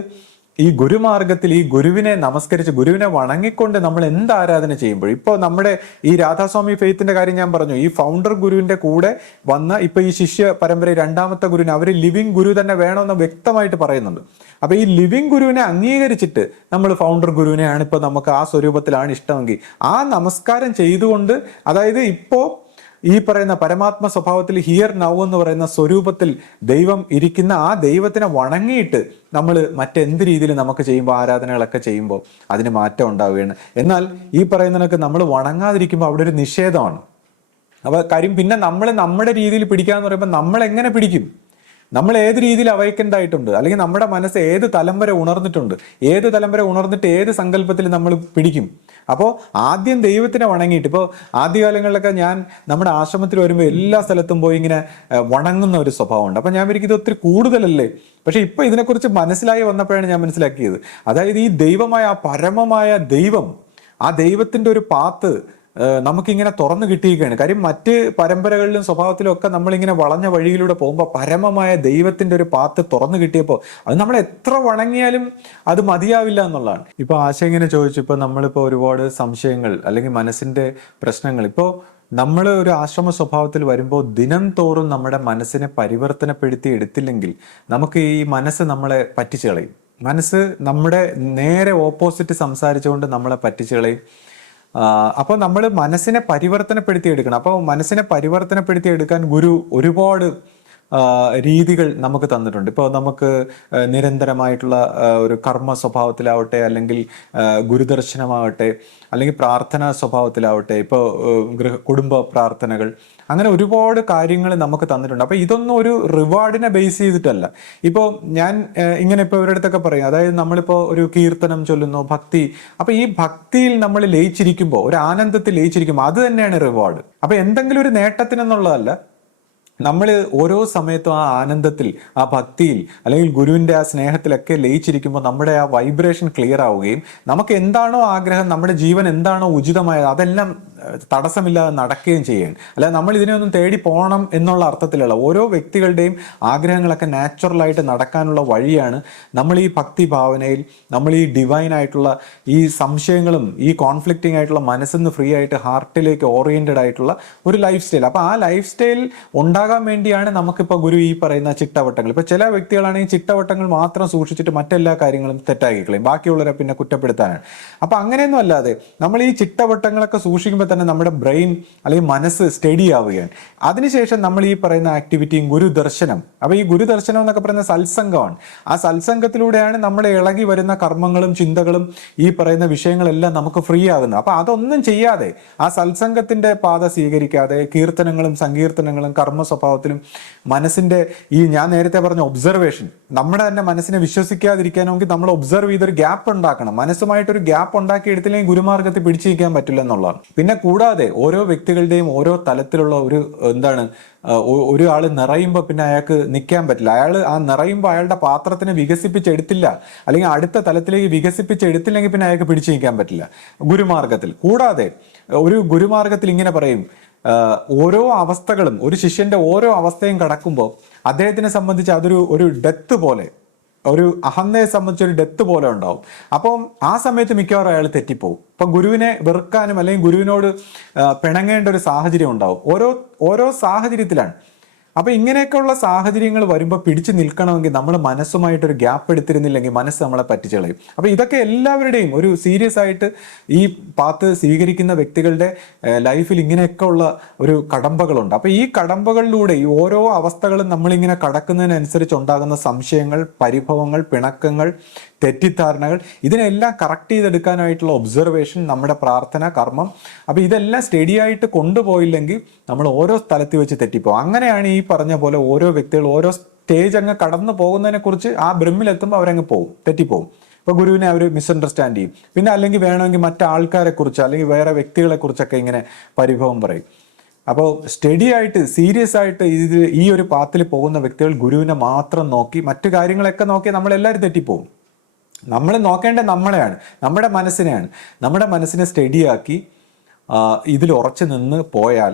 ഈ ഗുരുമാർഗത്തിൽ ഈ ഗുരുവിനെ നമസ്കരിച്ച് ഗുരുവിനെ വണങ്ങിക്കൊണ്ട് നമ്മൾ എന്ത് ആരാധന ചെയ്യുമ്പോൾ, ഇപ്പോൾ നമ്മുടെ ഈ രാധാസ്വാമി ഫെയ്ത്തിന്റെ കാര്യം ഞാൻ പറഞ്ഞു, ഈ ഫൗണ്ടർ ഗുരുവിന്റെ കൂടെ വന്ന ഇപ്പൊ ഈ ശിഷ്യ പരമ്പര രണ്ടാമത്തെ ഗുരുവിനെ അവർ ലിവിങ് ഗുരു തന്നെ വേണമെന്ന് വ്യക്തമായിട്ട് പറയുന്നുണ്ട്. അപ്പൊ ഈ ലിവിങ് ഗുരുവിനെ അംഗീകരിച്ചിട്ട് നമ്മൾ ഫൗണ്ടർ ഗുരുവിനെയാണ് ഇപ്പൊ നമുക്ക് ആ സ്വരൂപത്തിലാണ് ഇഷ്ടമെങ്കിൽ ആ നമസ്കാരം ചെയ്തുകൊണ്ട്, അതായത് ഇപ്പോ ഈ പറയുന്ന പരമാത്മ സ്വഭാവത്തിൽ ഹിയർ നൗ എന്ന് പറയുന്ന സ്വരൂപത്തിൽ ദൈവം ഇരിക്കുന്ന ആ ദൈവത്തിനെ വണങ്ങിയിട്ട് നമ്മൾ മറ്റെന്ത് രീതിയിൽ നമുക്ക് ചെയ്യുമ്പോൾ ആരാധനകളൊക്കെ ചെയ്യുമ്പോൾ അതിന് മാറ്റം ഉണ്ടാവുകയാണ്. എന്നാൽ ഈ പറയുന്നതൊക്കെ നമ്മൾ വണങ്ങാതിരിക്കുമ്പോൾ അവിടെ ഒരു നിഷേധമാണ്. അപ്പൊ കാര്യം പിന്നെ നമ്മൾ നമ്മുടെ രീതിയിൽ പിടിക്കാന്ന് പറയുമ്പോൾ നമ്മൾ എങ്ങനെ പിടിക്കും? നമ്മൾ ഏത് രീതിയിൽ അവൈക്കൻഡ് ആയിട്ടുണ്ട്, അല്ലെങ്കിൽ നമ്മുടെ മനസ്സ് ഏത് തലം വരെ ഉണർന്നിട്ടുണ്ട്, ഏത് തലം വരെ ഉണർന്നിട്ട് ഏത് സങ്കല്പത്തിൽ നമ്മൾ പിടിക്കും? അപ്പോൾ ആദ്യം ദൈവത്തിനെ വണങ്ങിയിട്ട്, ഇപ്പോൾ ആദ്യകാലങ്ങളിലൊക്കെ ഞാൻ നമ്മുടെ ആശ്രമത്തിൽ വരുമ്പോൾ എല്ലാ സ്ഥലത്തും പോയി ഇങ്ങനെ വണങ്ങുന്ന ഒരു സ്വഭാവമുണ്ട്. അപ്പം ഞാൻ ഇത് ഒത്തിരി കൂടുതലല്ലേ? പക്ഷെ ഇപ്പൊ ഇതിനെക്കുറിച്ച് മനസ്സിലായി വന്നപ്പോഴാണ് ഞാൻ മനസ്സിലാക്കിയത്, അതായത് ഈ ദൈവമായ ആ പരമമായ ദൈവം, ആ ദൈവത്തിന്റെ ഒരു പാത്ത് നമുക്കിങ്ങനെ തുറന്നു കിട്ടിയിരിക്കുകയാണ്. കാര്യം മറ്റ് പരമ്പരകളിലും സ്വഭാവത്തിലും ഒക്കെ നമ്മളിങ്ങനെ വളഞ്ഞ വഴിയിലൂടെ പോകുമ്പോൾ പരമമായ ദൈവത്തിന്റെ ഒരു പാത്ത് തുറന്നു കിട്ടിയപ്പോൾ അത് നമ്മൾ എത്ര വണങ്ങിയാലും അത് മതിയാവില്ല എന്നുള്ളതാണ്. ഇപ്പൊ ആശ ഇങ്ങനെ ചോദിച്ചു, ഇപ്പൊ നമ്മളിപ്പോ ഒരുപാട് സംശയങ്ങൾ അല്ലെങ്കിൽ മനസ്സിന്റെ പ്രശ്നങ്ങൾ, ഇപ്പോൾ നമ്മൾ ഒരു ആശ്രമ സ്വഭാവത്തിൽ വരുമ്പോൾ ദിനം തോറും നമ്മുടെ മനസ്സിനെ പരിവർത്തനപ്പെടുത്തി എടുത്തില്ലെങ്കിൽ നമുക്ക് ഈ മനസ്സ് നമ്മളെ പറ്റിച്ചു കളയും. മനസ്സ് നമ്മുടെ നേരെ ഓപ്പോസിറ്റ് സംസാരിച്ചുകൊണ്ട് നമ്മളെ പറ്റിച്ചു കളയും. അപ്പോൾ നമ്മൾ മനസ്സിനെ പരിവർത്തനപ്പെടുത്തി എടുക്കണം. അപ്പോൾ മനസ്സിനെ പരിവർത്തനപ്പെടുത്തി എടുക്കാൻ ഗുരു ഒരുപാട് രീതികൾ നമുക്ക് തന്നിട്ടുണ്ട്. ഇപ്പോൾ നമുക്ക് നിരന്തരമായിട്ടുള്ള ഒരു കർമ്മ സ്വഭാവത്തിലാവട്ടെ, അല്ലെങ്കിൽ ഗുരുദർശനമാവട്ടെ, അല്ലെങ്കിൽ പ്രാർത്ഥനാ സ്വഭാവത്തിലാവട്ടെ, ഇപ്പോൾ കുടുംബ പ്രാർത്ഥനകൾ, അങ്ങനെ ഒരുപാട് കാര്യങ്ങൾ നമുക്ക് തന്നിട്ടുണ്ട്. അപ്പോൾ ഇതൊന്നും ഒരു റിവാർഡിനെ ബേസ് ചെയ്തിട്ടല്ല. ഇപ്പോൾ ഞാൻ ഇങ്ങനെ ഇപ്പോൾ ഇവരുടെ അടുത്തൊക്കെ പറയും, അതായത് നമ്മളിപ്പോൾ ഒരു കീർത്തനം ചൊല്ലുന്നു, ഭക്തി, അപ്പോൾ ഈ ഭക്തിയിൽ നമ്മൾ ലയിച്ചിരിക്കുമ്പോൾ, ഒരു ആനന്ദത്തിൽ ലയിച്ചിരിക്കുമ്പോൾ അത് തന്നെയാണ് റിവാർഡ്. അപ്പോൾ എന്തെങ്കിലും ഒരു നേട്ടത്തിനെന്നുള്ളതല്ല, നമ്മൾ ഓരോ സമയത്തും ആ ആനന്ദത്തിൽ, ആ ഭക്തിയിൽ, അല്ലെങ്കിൽ ഗുരുവിൻ്റെ ആ സ്നേഹത്തിലൊക്കെ ലയിച്ചിരിക്കുമ്പോൾ നമ്മുടെ ആ വൈബ്രേഷൻ ക്ലിയർ ആവുകയും നമുക്ക് എന്താണോ ആഗ്രഹം, നമ്മുടെ ജീവൻ എന്താണോ ഉചിതമായത് അതെല്ലാം തടസ്സമില്ലാതെ നടക്കുകയും ചെയ്യുകയാണ്. അല്ലാതെ നമ്മൾ ഇതിനെയൊന്നും തേടി പോകണം എന്നുള്ള അർത്ഥത്തിലുള്ള ഓരോ വ്യക്തികളുടെയും ആഗ്രഹങ്ങളൊക്കെ നാച്ചുറലായിട്ട് നടക്കാനുള്ള വഴിയാണ് നമ്മൾ ഈ ഭക്തി ഭാവനയിൽ, നമ്മൾ ഈ ഡിവൈൻ ആയിട്ടുള്ള ഈ സംശയങ്ങളും ഈ കോൺഫ്ലിക്റ്റിംഗ് ആയിട്ടുള്ള മനസ്സിൽ നിന്ന് ഫ്രീ ആയിട്ട് ഹാർട്ടിലേക്ക് ഓറിയന്റഡ് ആയിട്ടുള്ള ഒരു ലൈഫ് സ്റ്റൈൽ. അപ്പോൾ ആ ലൈഫ് സ്റ്റൈൽ ഉണ്ടാകാൻ വേണ്ടിയാണ് നമുക്കിപ്പോൾ ഗുരു ഈ പറയുന്ന ചിട്ടവട്ടങ്ങൾ. ഇപ്പോൾ ചില വ്യക്തികളാണെങ്കിൽ ചിട്ടവട്ടങ്ങൾ മാത്രം സൂക്ഷിച്ചിട്ട് മറ്റെല്ലാ കാര്യങ്ങളും തെറ്റാക്കി കളയും, ബാക്കിയുള്ളവരെ പിന്നെ കുറ്റപ്പെടുത്താനാണ്. അപ്പോൾ അങ്ങനെയൊന്നും അല്ലാതെ നമ്മൾ ഈ ചിട്ടവട്ടങ്ങളൊക്കെ സൂക്ഷിക്കുമ്പോൾ തന്നെ നമ്മുടെ ബ്രെയിൻ അല്ലെങ്കിൽ മനസ്സ് സ്റ്റഡി ആവുകയാണ്. അതിനുശേഷം നമ്മൾ ഈ പറയുന്ന ആക്ടിവിറ്റിയും ഗുരുദർശനം. അപ്പോൾ ഈ ഗുരുദർശനം എന്നൊക്കെ പറയുന്ന സത്സംഗമാണ്. ആ സത്സംഗത്തിലൂടെയാണ് നമ്മളെ ഇളകി വരുന്ന കർമ്മങ്ങളും ചിന്തകളും ഈ പറയുന്ന വിഷയങ്ങളെല്ലാം നമുക്ക് ഫ്രീ ആകുന്നത്. അപ്പോൾ അതൊന്നും ചെയ്യാതെ, ആ സത്സംഗത്തിന്റെ പാത സ്വീകരിക്കാതെ, കീർത്തനങ്ങളും സങ്കീർത്തനങ്ങളും കർമ്മ സ്വഭാവത്തിലും മനസ്സിന്റെ ഈ ഞാൻ നേരത്തെ പറഞ്ഞ ഒബ്സർവേഷൻ, നമ്മുടെ തന്നെ മനസ്സിനെ വിശ്വസിക്കാതിരിക്കാനെങ്കിൽ നമ്മൾ ഒബ്സർവ് ചെയ്തൊരു ഗ്യാപ്പ് ഉണ്ടാക്കണം. മനസ്സുമായിട്ടൊരു ഗ്യാപ്പ് ഉണ്ടാക്കി എടുത്തില്ലെങ്കിൽ ഗുരുമാർഗത്തിൽ പിടിച്ചിരിക്കാൻ പറ്റില്ല എന്നുള്ളതാണ്. പിന്നെ കൂടാതെ ഓരോ വ്യക്തികളുടെയും ഓരോ തലത്തിലുള്ള ഒരാൾ നിറയുമ്പോൾ പിന്നെ അയാൾക്ക് നിൽക്കാൻ പറ്റില്ല. അയാൾ ആ നിറയുമ്പോൾ അയാളുടെ പാത്രത്തിനെ വികസിപ്പിച്ചെടുത്തില്ല, അല്ലെങ്കിൽ അടുത്ത തലത്തിലേക്ക് വികസിപ്പിച്ചെടുത്തില്ലെങ്കിൽ പിന്നെ അയാൾക്ക് പിടിച്ചു നിൽക്കാൻ പറ്റില്ല ഗുരുമാർഗത്തിൽ. കൂടാതെ ഒരു ഗുരുമാർഗത്തിൽ ഇങ്ങനെ പറയും, ഓരോ അവസ്ഥകളും, ഒരു ശിഷ്യന്റെ ഓരോ അവസ്ഥയും കടക്കുമ്പോൾ അദ്ദേഹത്തിനെ സംബന്ധിച്ച് അതൊരു ഡെത്ത് പോലെ, ഒരു അഹന്തയെ സംബന്ധിച്ച് ഒരു ഡെത്ത് പോലെ ഉണ്ടാവും. അപ്പം ആ സമയത്ത് മിക്കവാറും അയാൾ തെറ്റിപ്പോവും. ഇപ്പം ഗുരുവിനെ വെറുക്കാനും അല്ലെങ്കിൽ ഗുരുവിനോട് പിണങ്ങേണ്ട ഒരു സാഹചര്യം ഉണ്ടാവും. ഓരോ സാഹചര്യത്തിലാണ്. അപ്പൊ ഇങ്ങനെയൊക്കെയുള്ള സാഹചര്യങ്ങൾ വരുമ്പോൾ പിടിച്ചു നിൽക്കണമെങ്കിൽ നമ്മൾ മനസ്സുമായിട്ടൊരു ഗ്യാപ്പ് എടുത്തിരുന്നില്ലെങ്കിൽ മനസ്സ് നമ്മളെ പറ്റിച്ചു കളയും. അപ്പൊ ഇതൊക്കെ എല്ലാവരുടെയും ഒരു സീരിയസ് ആയിട്ട് ഈ പാത്ത് സ്വീകരിക്കുന്ന വ്യക്തികളുടെ ലൈഫിൽ ഇങ്ങനെയൊക്കെ ഉള്ള ഒരു കടമ്പകളുണ്ട്. അപ്പൊ ഈ കടമ്പകളിലൂടെ ഈ ഓരോ അവസ്ഥകളും നമ്മളിങ്ങനെ കടക്കുന്നതിനനുസരിച്ച് ഉണ്ടാകുന്ന സംശയങ്ങൾ, പരിഭവങ്ങൾ, പിണക്കങ്ങൾ, തെറ്റിദ്ധാരണകൾ, ഇതിനെല്ലാം കറക്റ്റ് ചെയ്തെടുക്കാനായിട്ടുള്ള ഒബ്സർവേഷൻ, നമ്മുടെ പ്രാർത്ഥന, കർമ്മം. അപ്പൊ ഇതെല്ലാം സ്റ്റഡി ആയിട്ട് കൊണ്ടുപോയില്ലെങ്കിൽ നമ്മൾ ഓരോ സ്ഥലത്ത് വെച്ച് തെറ്റിപ്പോകും. അങ്ങനെയാണ് ഈ പറഞ്ഞ പോലെ ഓരോ വ്യക്തികൾ ഓരോ സ്റ്റേജ് അങ്ങ് കടന്നു പോകുന്നതിനെ കുറിച്ച് ആ ബ്രഹ്മിലെത്തുമ്പോൾ അവരങ്ങ് പോകും, തെറ്റിപ്പോകും. ഇപ്പൊ ഗുരുവിനെ അവർ മിസ്അണ്ടർസ്റ്റാൻഡ് ചെയ്യും. പിന്നെ അല്ലെങ്കിൽ വേണമെങ്കിൽ മറ്റാൾക്കാരെ കുറിച്ച് അല്ലെങ്കിൽ വേറെ വ്യക്തികളെ കുറിച്ചൊക്കെ ഇങ്ങനെ പരിഭവം പറയും. അപ്പോൾ സ്റ്റഡി ആയിട്ട് സീരിയസ് ആയിട്ട് ഈ ഒരു പാത്തിൽ പോകുന്ന വ്യക്തികൾ ഗുരുവിനെ മാത്രം നോക്കി മറ്റു കാര്യങ്ങളൊക്കെ നോക്കി നമ്മളെല്ലാവരും തെറ്റിപ്പോകും. നമ്മൾ നോക്കേണ്ടത് നമ്മളെയാണ്, നമ്മുടെ മനസ്സിനെയാണ്. നമ്മുടെ മനസ്സിനെ സ്റ്റഡിയാക്കി ഇതിൽ ഉറച്ചു നിന്ന് പോയാൽ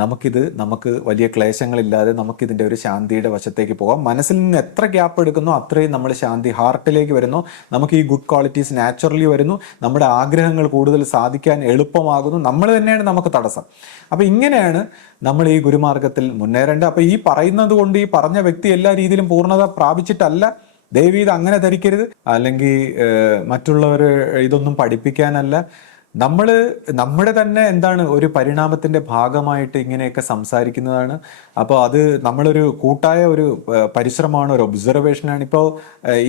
നമുക്ക് വലിയ ക്ലേശങ്ങളില്ലാതെ നമുക്കിതിൻ്റെ ഒരു ശാന്തിയുടെ വശത്തേക്ക് പോകാം. മനസ്സിൽ നിന്ന് എത്ര ഗ്യാപ്പ് എടുക്കുന്നോ അത്രയും നമ്മൾ ശാന്തി ഹാർട്ടിലേക്ക് വരുന്നു. നമുക്ക് ഈ ഗുഡ് ക്വാളിറ്റീസ് നാച്ചുറലി വരുന്നു. നമ്മുടെ ആഗ്രഹങ്ങൾ കൂടുതൽ സാധിക്കാൻ എളുപ്പമാകുന്നു. നമ്മൾ തന്നെയാണ് നമുക്ക് തടസ്സം. അപ്പം ഇങ്ങനെയാണ് നമ്മൾ ഈ ഗുരുമാർഗത്തിൽ മുന്നേറേണ്ടത്. അപ്പം ഈ പറയുന്നത് കൊണ്ട് ഈ പറഞ്ഞ വ്യക്തി എല്ലാ രീതിയിലും പൂർണ്ണത പ്രാപിച്ചിട്ടല്ല. ദയവ് ഇത് അങ്ങനെ ധരിക്കരുത്. അല്ലെങ്കിൽ മറ്റുള്ളവർ ഇതൊന്നും പഠിപ്പിക്കാനല്ല. നമ്മുടെ തന്നെ ഒരു പരിണാമത്തിന്റെ ഭാഗമായിട്ട് ഇങ്ങനെയൊക്കെ സംസാരിക്കുന്നതാണ്. അപ്പോൾ അത് നമ്മളൊരു കൂട്ടായ ഒരു പരിശ്രമമാണ്, ഒരു ഒബ്സർവേഷനാണ്. ഇപ്പോൾ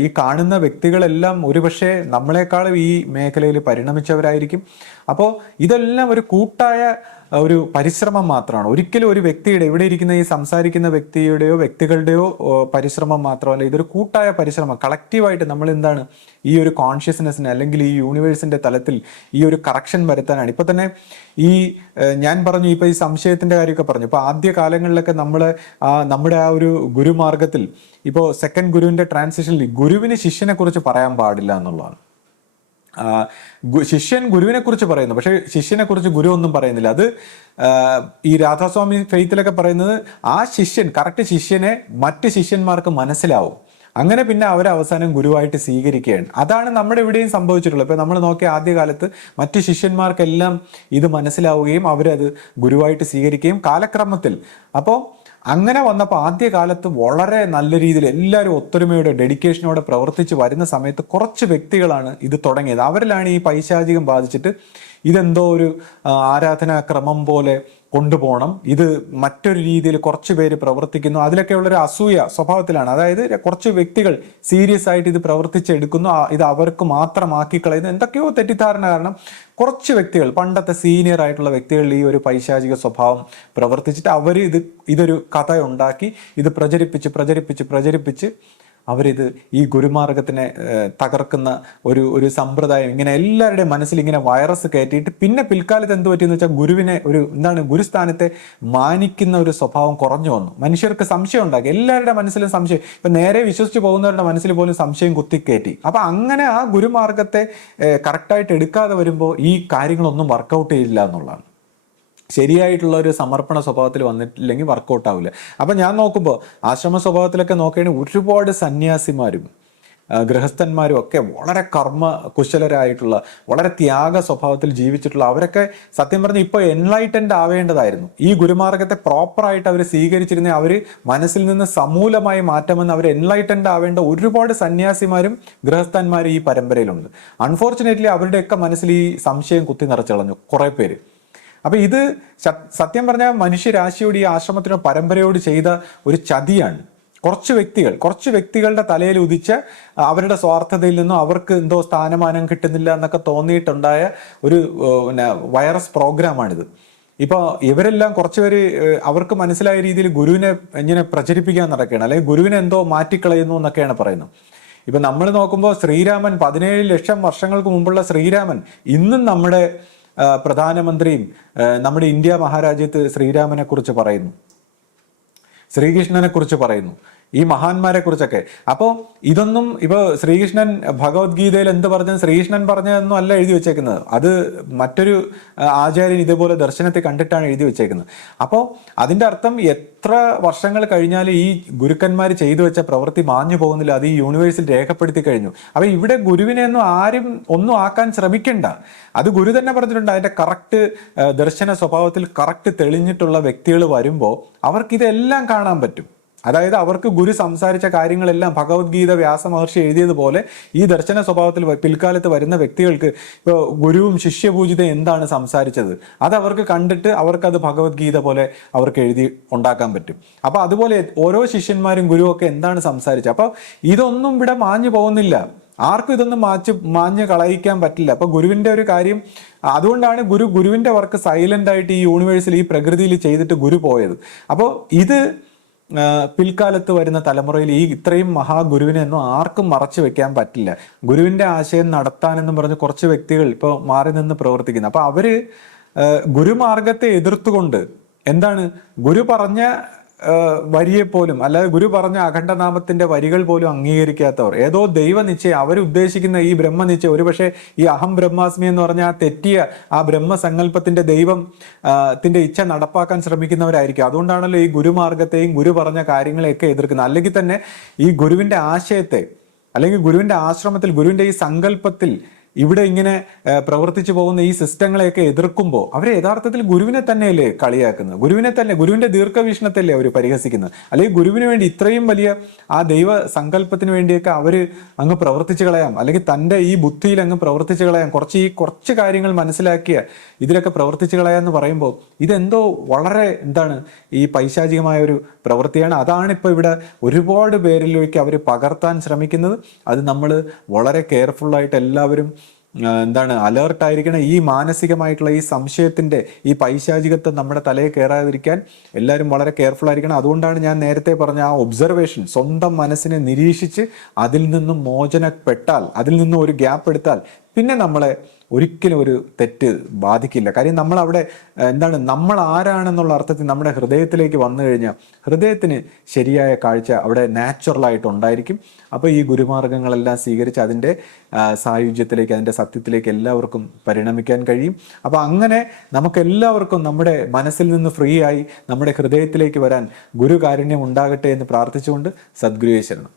ഈ കാണുന്ന വ്യക്തികളെല്ലാം ഒരുപക്ഷെ നമ്മളെക്കാളും ഈ മേഖലയിൽ പരിണമിച്ചവരായിരിക്കും. അപ്പോൾ ഇതെല്ലാം ഒരു കൂട്ടായ ഒരു പരിശ്രമം മാത്രമാണ്. ഒരിക്കലും ഒരു വ്യക്തിയുടെ, ഇവിടെ ഇരിക്കുന്ന ഈ സംസാരിക്കുന്ന വ്യക്തിയുടെയോ വ്യക്തികളുടെയോ പരിശ്രമം മാത്രമല്ല. ഇതൊരു കൂട്ടായ പരിശ്രമം. കളക്റ്റീവായിട്ട് നമ്മൾ ഈ ഒരു കോൺഷ്യസ്നെസ്സിന് അല്ലെങ്കിൽ ഈ യൂണിവേഴ്സിന്റെ തലത്തിൽ ഈ ഒരു കറക്ഷൻ വരുത്താനാണ്. ഇപ്പൊ തന്നെ ഞാൻ പറഞ്ഞു, ഇപ്പൊ ഈ സംശയത്തിന്റെ കാര്യമൊക്കെ പറഞ്ഞു. ഇപ്പൊ ആദ്യ കാലങ്ങളിലൊക്കെ നമ്മുടെ ആ ഒരു ഗുരുമാർഗത്തിൽ ഇപ്പോൾ സെക്കൻഡ് ഗുരുവിന്റെ ട്രാൻസിഷനിൽ ഗുരുവിന് ശിഷ്യനെ കുറിച്ച് പറയാൻ പാടില്ല എന്നുള്ളതാണ്. ശിഷ്യൻ ഗുരുവിനെ കുറിച്ച് പറയുന്നു, പക്ഷെ ശിഷ്യനെ കുറിച്ച് ഗുരു ഒന്നും പറയുന്നില്ല. അത് ഈ രാധാസ്വാമി ഫെയ്ത്തിലൊക്കെ പറയുന്നത് ആ ശിഷ്യൻ, കറക്റ്റ് ശിഷ്യനെ മറ്റ് ശിഷ്യന്മാർക്ക് മനസ്സിലാവും. അങ്ങനെ പിന്നെ അവരെ അവസാനം ഗുരുവായിട്ട് സ്വീകരിക്കുകയാണ്. അതാണ് നമ്മുടെ ഇവിടെയും സംഭവിച്ചിട്ടുള്ളത്. ഇപ്പൊ നമ്മൾ നോക്കിയ ആദ്യകാലത്ത് മറ്റു ശിഷ്യന്മാർക്കെല്ലാം ഇത് മനസ്സിലാവുകയും അവരത് ഗുരുവായിട്ട് സ്വീകരിക്കുകയും കാലക്രമത്തിൽ അപ്പോൾ അങ്ങനെ വന്നപ്പോൾ ആദ്യകാലത്ത് വളരെ നല്ല രീതിയിൽ എല്ലാവരും ഒത്തൊരുമയോടെ ഡെഡിക്കേഷനോടെ പ്രവർത്തിച്ച് വരുന്ന സമയത്ത് കുറച്ച് വ്യക്തികളാണ് ഇത് തുടങ്ങിയത്. അവരിലാണ് ഈ പൈശാചികം ബാധിച്ചിട്ട് ഇതെന്തോ ഒരു ആരാധനാക്രമം പോലെ കൊണ്ടുപോകണം, ഇത് മറ്റൊരു രീതിയിൽ കുറച്ച് പേര് പ്രവർത്തിക്കുന്നു, അതിലൊക്കെ ഉള്ളൊരു അസൂയ സ്വഭാവത്തിലാണ്. അതായത് കുറച്ച് വ്യക്തികൾ സീരിയസ് ആയിട്ട് ഇത് പ്രവർത്തിച്ചെടുക്കുന്നു, ഇത് അവർക്ക് മാത്രമാക്കി കളയുന്നു, എന്തൊക്കെയോ തെറ്റിദ്ധാരണ കാരണം കുറച്ച് വ്യക്തികൾ, പണ്ടത്തെ സീനിയർ ആയിട്ടുള്ള വ്യക്തികളിൽ ഈ ഒരു പൈശാചിക സ്വഭാവം പ്രവർത്തിച്ചിട്ട് അവർ ഇതൊരു കഥ ഉണ്ടാക്കി ഇത് പ്രചരിപ്പിച്ച് അവരിത് ഈ ഗുരുമാർഗത്തിനെ തകർക്കുന്ന ഒരു സമ്പ്രദായം ഇങ്ങനെ എല്ലാവരുടെയും മനസ്സിൽ ഇങ്ങനെ വൈറസ് കയറ്റിയിട്ട് പിന്നെ പിൽക്കാലത്ത് എന്ത് പറ്റിയെന്ന് വെച്ചാൽ ഗുരുസ്ഥാനത്തെ മാനിക്കുന്ന ഒരു സ്വഭാവം കുറഞ്ഞു വന്നു. മനുഷ്യർക്ക് സംശയം ഉണ്ടാക്കി, എല്ലാവരുടെ മനസ്സിലും സംശയം. ഇപ്പൊ നേരെ വിശ്വസിച്ച് പോകുന്നവരുടെ മനസ്സിൽ പോലും സംശയം കുത്തിക്കയറ്റി. അപ്പൊ അങ്ങനെ ആ ഗുരുമാർഗത്തെ കറക്റ്റായിട്ട് എടുക്കാതെ വരുമ്പോൾ ഈ കാര്യങ്ങളൊന്നും വർക്കൗട്ട് ചെയ്യില്ല എന്നുള്ളതാണ്. ശരിയായിട്ടുള്ള ഒരു സമർപ്പണ സ്വഭാവത്തിൽ വന്നിട്ടില്ലെങ്കിൽ വർക്കൗട്ട് ആവില്ല. അപ്പം ഞാൻ നോക്കുമ്പോൾ ആശ്രമ സ്വഭാവത്തിലൊക്കെ നോക്കുകയാണെങ്കിൽ ഒരുപാട് സന്യാസിമാരും ഗൃഹസ്ഥന്മാരും ഒക്കെ വളരെ കർമ്മ കുശലരായിട്ടുള്ള, വളരെ ത്യാഗ സ്വഭാവത്തിൽ ജീവിച്ചിട്ടുള്ള അവരൊക്കെ സത്യം പറഞ്ഞാൽ ഇപ്പോൾ എൻലൈറ്റൻഡ് ആവേണ്ടതായിരുന്നു. ഈ ഗുരുമാർഗത്തെ പ്രോപ്പറായിട്ട് അവർ സ്വീകരിച്ചിരുന്ന അവർ മനസ്സിൽ നിന്ന് സമൂലമായി മാറ്റമെന്ന് അവർ എൻലൈറ്റൻഡ് ആവേണ്ട ഒരുപാട് സന്യാസിമാരും ഗൃഹസ്ഥന്മാരും ഈ പരമ്പരയിലുണ്ട്. അൺഫോർച്ചുനേറ്റ്ലി അവരുടെയൊക്കെ മനസ്സിൽ ഈ സംശയം കുത്തി നിറച്ചളഞ്ഞു കുറേ പേര്. അപ്പൊ ഇത് സത്യം പറഞ്ഞാൽ മനുഷ്യരാശിയോട് ഈ ആശ്രമത്തിനോ പരമ്പരയോട് ചെയ്ത ഒരു ചതിയാണ്. കുറച്ച് വ്യക്തികളുടെ തലയിൽ ഉദിച്ച് അവരുടെ സ്വാർത്ഥതയിൽ നിന്നും അവർക്ക് എന്തോ സ്ഥാനമാനം കിട്ടുന്നില്ല എന്നൊക്കെ തോന്നിയിട്ടുണ്ടായ ഒരു വൈറസ് പ്രോഗ്രാമാണിത്. ഇപ്പൊ ഇവരെല്ലാം കുറച്ചുപേര് അവർക്ക് മനസ്സിലായ രീതിയിൽ ഗുരുവിനെ ഇങ്ങനെ പ്രചരിപ്പിക്കാൻ നടക്കുകയാണ്, അല്ലെങ്കിൽ ഗുരുവിനെ എന്തോ മാറ്റിക്കളയുന്നു എന്നൊക്കെയാണ് പറയുന്നത്. ഇപ്പൊ നമ്മൾ നോക്കുമ്പോൾ ശ്രീരാമൻ 17 ലക്ഷം വർഷങ്ങൾക്ക് മുമ്പുള്ള ശ്രീരാമൻ ഇന്നും നമ്മുടെ പ്രധാനമന്ത്രിയും നമ്മുടെ ഇന്ത്യ മഹാരാജ്യത്ത് ശ്രീരാമനെ കുറിച്ച് പറയുന്നു, ശ്രീകൃഷ്ണനെ കുറിച്ച് പറയുന്നു. ഈ മഹാന്മാരെ കുറിച്ചൊക്കെ. അപ്പോൾ ഇതൊന്നും ഇപ്പോൾ ശ്രീകൃഷ്ണൻ ഭഗവത്ഗീതയിൽ എന്ത് പറഞ്ഞത് ശ്രീകൃഷ്ണൻ പറഞ്ഞതൊന്നും അല്ല എഴുതി വെച്ചേക്കുന്നത്. അത് മറ്റൊരു ആചാര്യൻ ഇതുപോലെ ദർശനത്തെ കണ്ടിട്ടാണ് എഴുതി വെച്ചേക്കുന്നത്. അപ്പോൾ അതിൻ്റെ അർത്ഥം എത്ര വർഷങ്ങൾ കഴിഞ്ഞാൽ ഈ ഗുരുക്കന്മാർ ചെയ്തു വെച്ച പ്രവൃത്തി മാഞ്ഞു പോകുന്നില്ല. അത് ഈ യൂണിവേഴ്സിൽ രേഖപ്പെടുത്തി കഴിഞ്ഞു. അപ്പോൾ ഇവിടെ ഗുരുവിനെ ഒന്നും ആരും ഒന്നും ആക്കാൻ ശ്രമിക്കണ്ട. അത് ഗുരു തന്നെ പറഞ്ഞിട്ടുണ്ട്. അതിന്റെ കറക്റ്റ് ദർശന സ്വഭാവത്തിൽ കറക്റ്റ് തെളിഞ്ഞിട്ടുള്ള വ്യക്തികൾ വരുമ്പോൾ അവർക്ക് ഇതെല്ലാം കാണാൻ പറ്റും. അതായത് അവർക്ക് ഗുരു സംസാരിച്ച കാര്യങ്ങളെല്ലാം ഭഗവത്ഗീത വ്യാസ മഹർഷി എഴുതിയതുപോലെ ഈ ദർശന സ്വഭാവത്തിൽ പിൽക്കാലത്ത് വരുന്ന വ്യക്തികൾക്ക് ഇപ്പോൾ ഗുരുവും ശിഷ്യപൂജിതയും എന്താണ് സംസാരിച്ചത് അത് അവർക്ക് കണ്ടിട്ട് അവർക്കത് ഭഗവത്ഗീത പോലെ അവർക്ക് എഴുതി ഉണ്ടാക്കാൻ പറ്റും. അപ്പൊ അതുപോലെ ഓരോ ശിഷ്യന്മാരും ഗുരുവൊക്കെ എന്താണ് സംസാരിച്ചത്. അപ്പൊ ഇതൊന്നും ഇവിടെ മാഞ്ഞു പോകുന്നില്ല. ആർക്കും ഇതൊന്നും മാഞ്ഞ് കളയിക്കാൻ പറ്റില്ല. അപ്പൊ ഗുരുവിന്റെ ഒരു കാര്യം അതുകൊണ്ടാണ് ഗുരുവിന്റെ വർക്ക് സൈലന്റ് ആയിട്ട് ഈ യൂണിവേഴ്സിൽ ഈ പ്രകൃതിയിൽ ചെയ്തിട്ട് ഗുരു പോയത്. അപ്പോൾ ഇത് പിൽക്കാലത്ത് വരുന്ന തലമുറയിൽ ഈ ഇത്രയും മഹാഗുരുവിനെ ഒന്നും ആർക്കും മറച്ചു വെക്കാൻ പറ്റില്ല. ഗുരുവിന്റെ ആശയം നടത്താനെന്നും പറഞ്ഞ് കുറച്ച് വ്യക്തികൾ ഇപ്പോൾ മാറി നിന്ന് പ്രവർത്തിക്കുന്നു. അപ്പൊ അവര് ഗുരുമാർഗത്തെ എതിർത്തുകൊണ്ട് എന്താണ് ഗുരു പറഞ്ഞ വരിയെ പോലും അല്ലാതെ ഗുരു പറഞ്ഞ അഖണ്ഡനാമത്തിന്റെ വരികൾ പോലും അംഗീകരിക്കാത്തവർ, ഏതോ ദൈവനിശ്ചയം അവർ ഉദ്ദേശിക്കുന്ന ഈ ബ്രഹ്മനിശ്ചയം, ഒരുപക്ഷെ ഈ അഹം ബ്രഹ്മാസ്മി എന്ന് പറഞ്ഞ ആ തെറ്റിയ ആ ബ്രഹ്മസങ്കല്പത്തിന്റെ ദൈവത്തിന്റെ ഇച്ഛ നടപ്പാക്കാൻ ശ്രമിക്കുന്നവരായിരിക്കും. അതുകൊണ്ടാണല്ലോ ഈ ഗുരുമാർഗത്തെയും ഗുരു പറഞ്ഞ കാര്യങ്ങളെയൊക്കെ എതിർക്കുന്നത്. അല്ലെങ്കിൽ തന്നെ ഈ ഗുരുവിന്റെ ആശയത്തെ അല്ലെങ്കിൽ ഗുരുവിന്റെ ആശ്രമത്തിൽ ഗുരുവിന്റെ ഈ സങ്കല്പത്തിൽ ഇവിടെ ഇങ്ങനെ പ്രവർത്തിച്ചു പോകുന്ന ഈ സിസ്റ്റങ്ങളെയൊക്കെ എതിർക്കുമ്പോൾ അവർ യഥാർത്ഥത്തിൽ ഗുരുവിനെ തന്നെയല്ലേ കളിയാക്കുന്നത്, ഗുരുവിന്റെ ദീർഘവീക്ഷണത്തല്ലേ അവർ പരിഹസിക്കുന്നത്. അല്ലെങ്കിൽ ഗുരുവിന് വേണ്ടി ഇത്രയും വലിയ ആ ദൈവ സങ്കല്പത്തിന് വേണ്ടിയൊക്കെ അവർ അങ്ങ് പ്രവർത്തിച്ചു കളയാം, അല്ലെങ്കിൽ തൻ്റെ ഈ ബുദ്ധിയിൽ അങ്ങ് പ്രവർത്തിച്ചു കളയാം, കുറച്ച് കാര്യങ്ങൾ മനസ്സിലാക്കിയ ഇതിലൊക്കെ പ്രവർത്തിച്ചു കളയാന്ന് പറയുമ്പോൾ ഇതെന്തോ വളരെ ഈ പൈശാചികമായ ഒരു പ്രവൃത്തിയാണ്. അതാണ് ഇപ്പോൾ ഇവിടെ ഒരുപാട് പേരിലേക്ക് അവർ പകർത്താൻ ശ്രമിക്കുന്നത്. അത് നമ്മൾ വളരെ കെയർഫുള്ളായിട്ട് എല്ലാവരും അലേർട്ടായിരിക്കണം. ഈ മാനസികമായിട്ടുള്ള ഈ സംശയത്തിന്റെ ഈ പൈശാചികത്വം നമ്മുടെ തലയിൽ കയറാതിരിക്കാൻ എല്ലാവരും വളരെ കെയർഫുൾ ആയിരിക്കണം. അതുകൊണ്ടാണ് ഞാൻ നേരത്തെ പറഞ്ഞ ആ ഒബ്സർവേഷൻ, സ്വന്തം മനസ്സിനെ നിരീക്ഷിച്ച് അതിൽ നിന്നും മോചനപ്പെട്ടാൽ, അതിൽ നിന്നും ഒരു ഗ്യാപ്പ് എടുത്താൽ പിന്നെ നമ്മളെ ഒരിക്കലും ഒരു തെറ്റ് ബാധിക്കില്ല. കാര്യം നമ്മളവിടെ നമ്മൾ ആരാണെന്നുള്ള അർത്ഥത്തിൽ നമ്മുടെ ഹൃദയത്തിലേക്ക് വന്നു കഴിഞ്ഞാൽ ഹൃദയത്തിന് ശരിയായ കാഴ്ച അവിടെ നാച്ചുറലായിട്ട് ഉണ്ടായിരിക്കും. അപ്പോൾ ഈ ഗുരുമാർഗങ്ങളെല്ലാം സ്വീകരിച്ച് അതിൻ്റെ സായുജ്യത്തിലേക്ക്, അതിൻ്റെ സത്യത്തിലേക്ക് എല്ലാവർക്കും പരിണമിക്കാൻ കഴിയും. അപ്പോൾ അങ്ങനെ നമുക്കെല്ലാവർക്കും നമ്മുടെ മനസ്സിൽ നിന്ന് ഫ്രീ ആയി നമ്മുടെ ഹൃദയത്തിലേക്ക് വരാൻ ഗുരുകാരുണ്യം ഉണ്ടാകട്ടെ എന്ന് പ്രാർത്ഥിച്ചുകൊണ്ട് സദ്ഗുരുവേ ശരണം.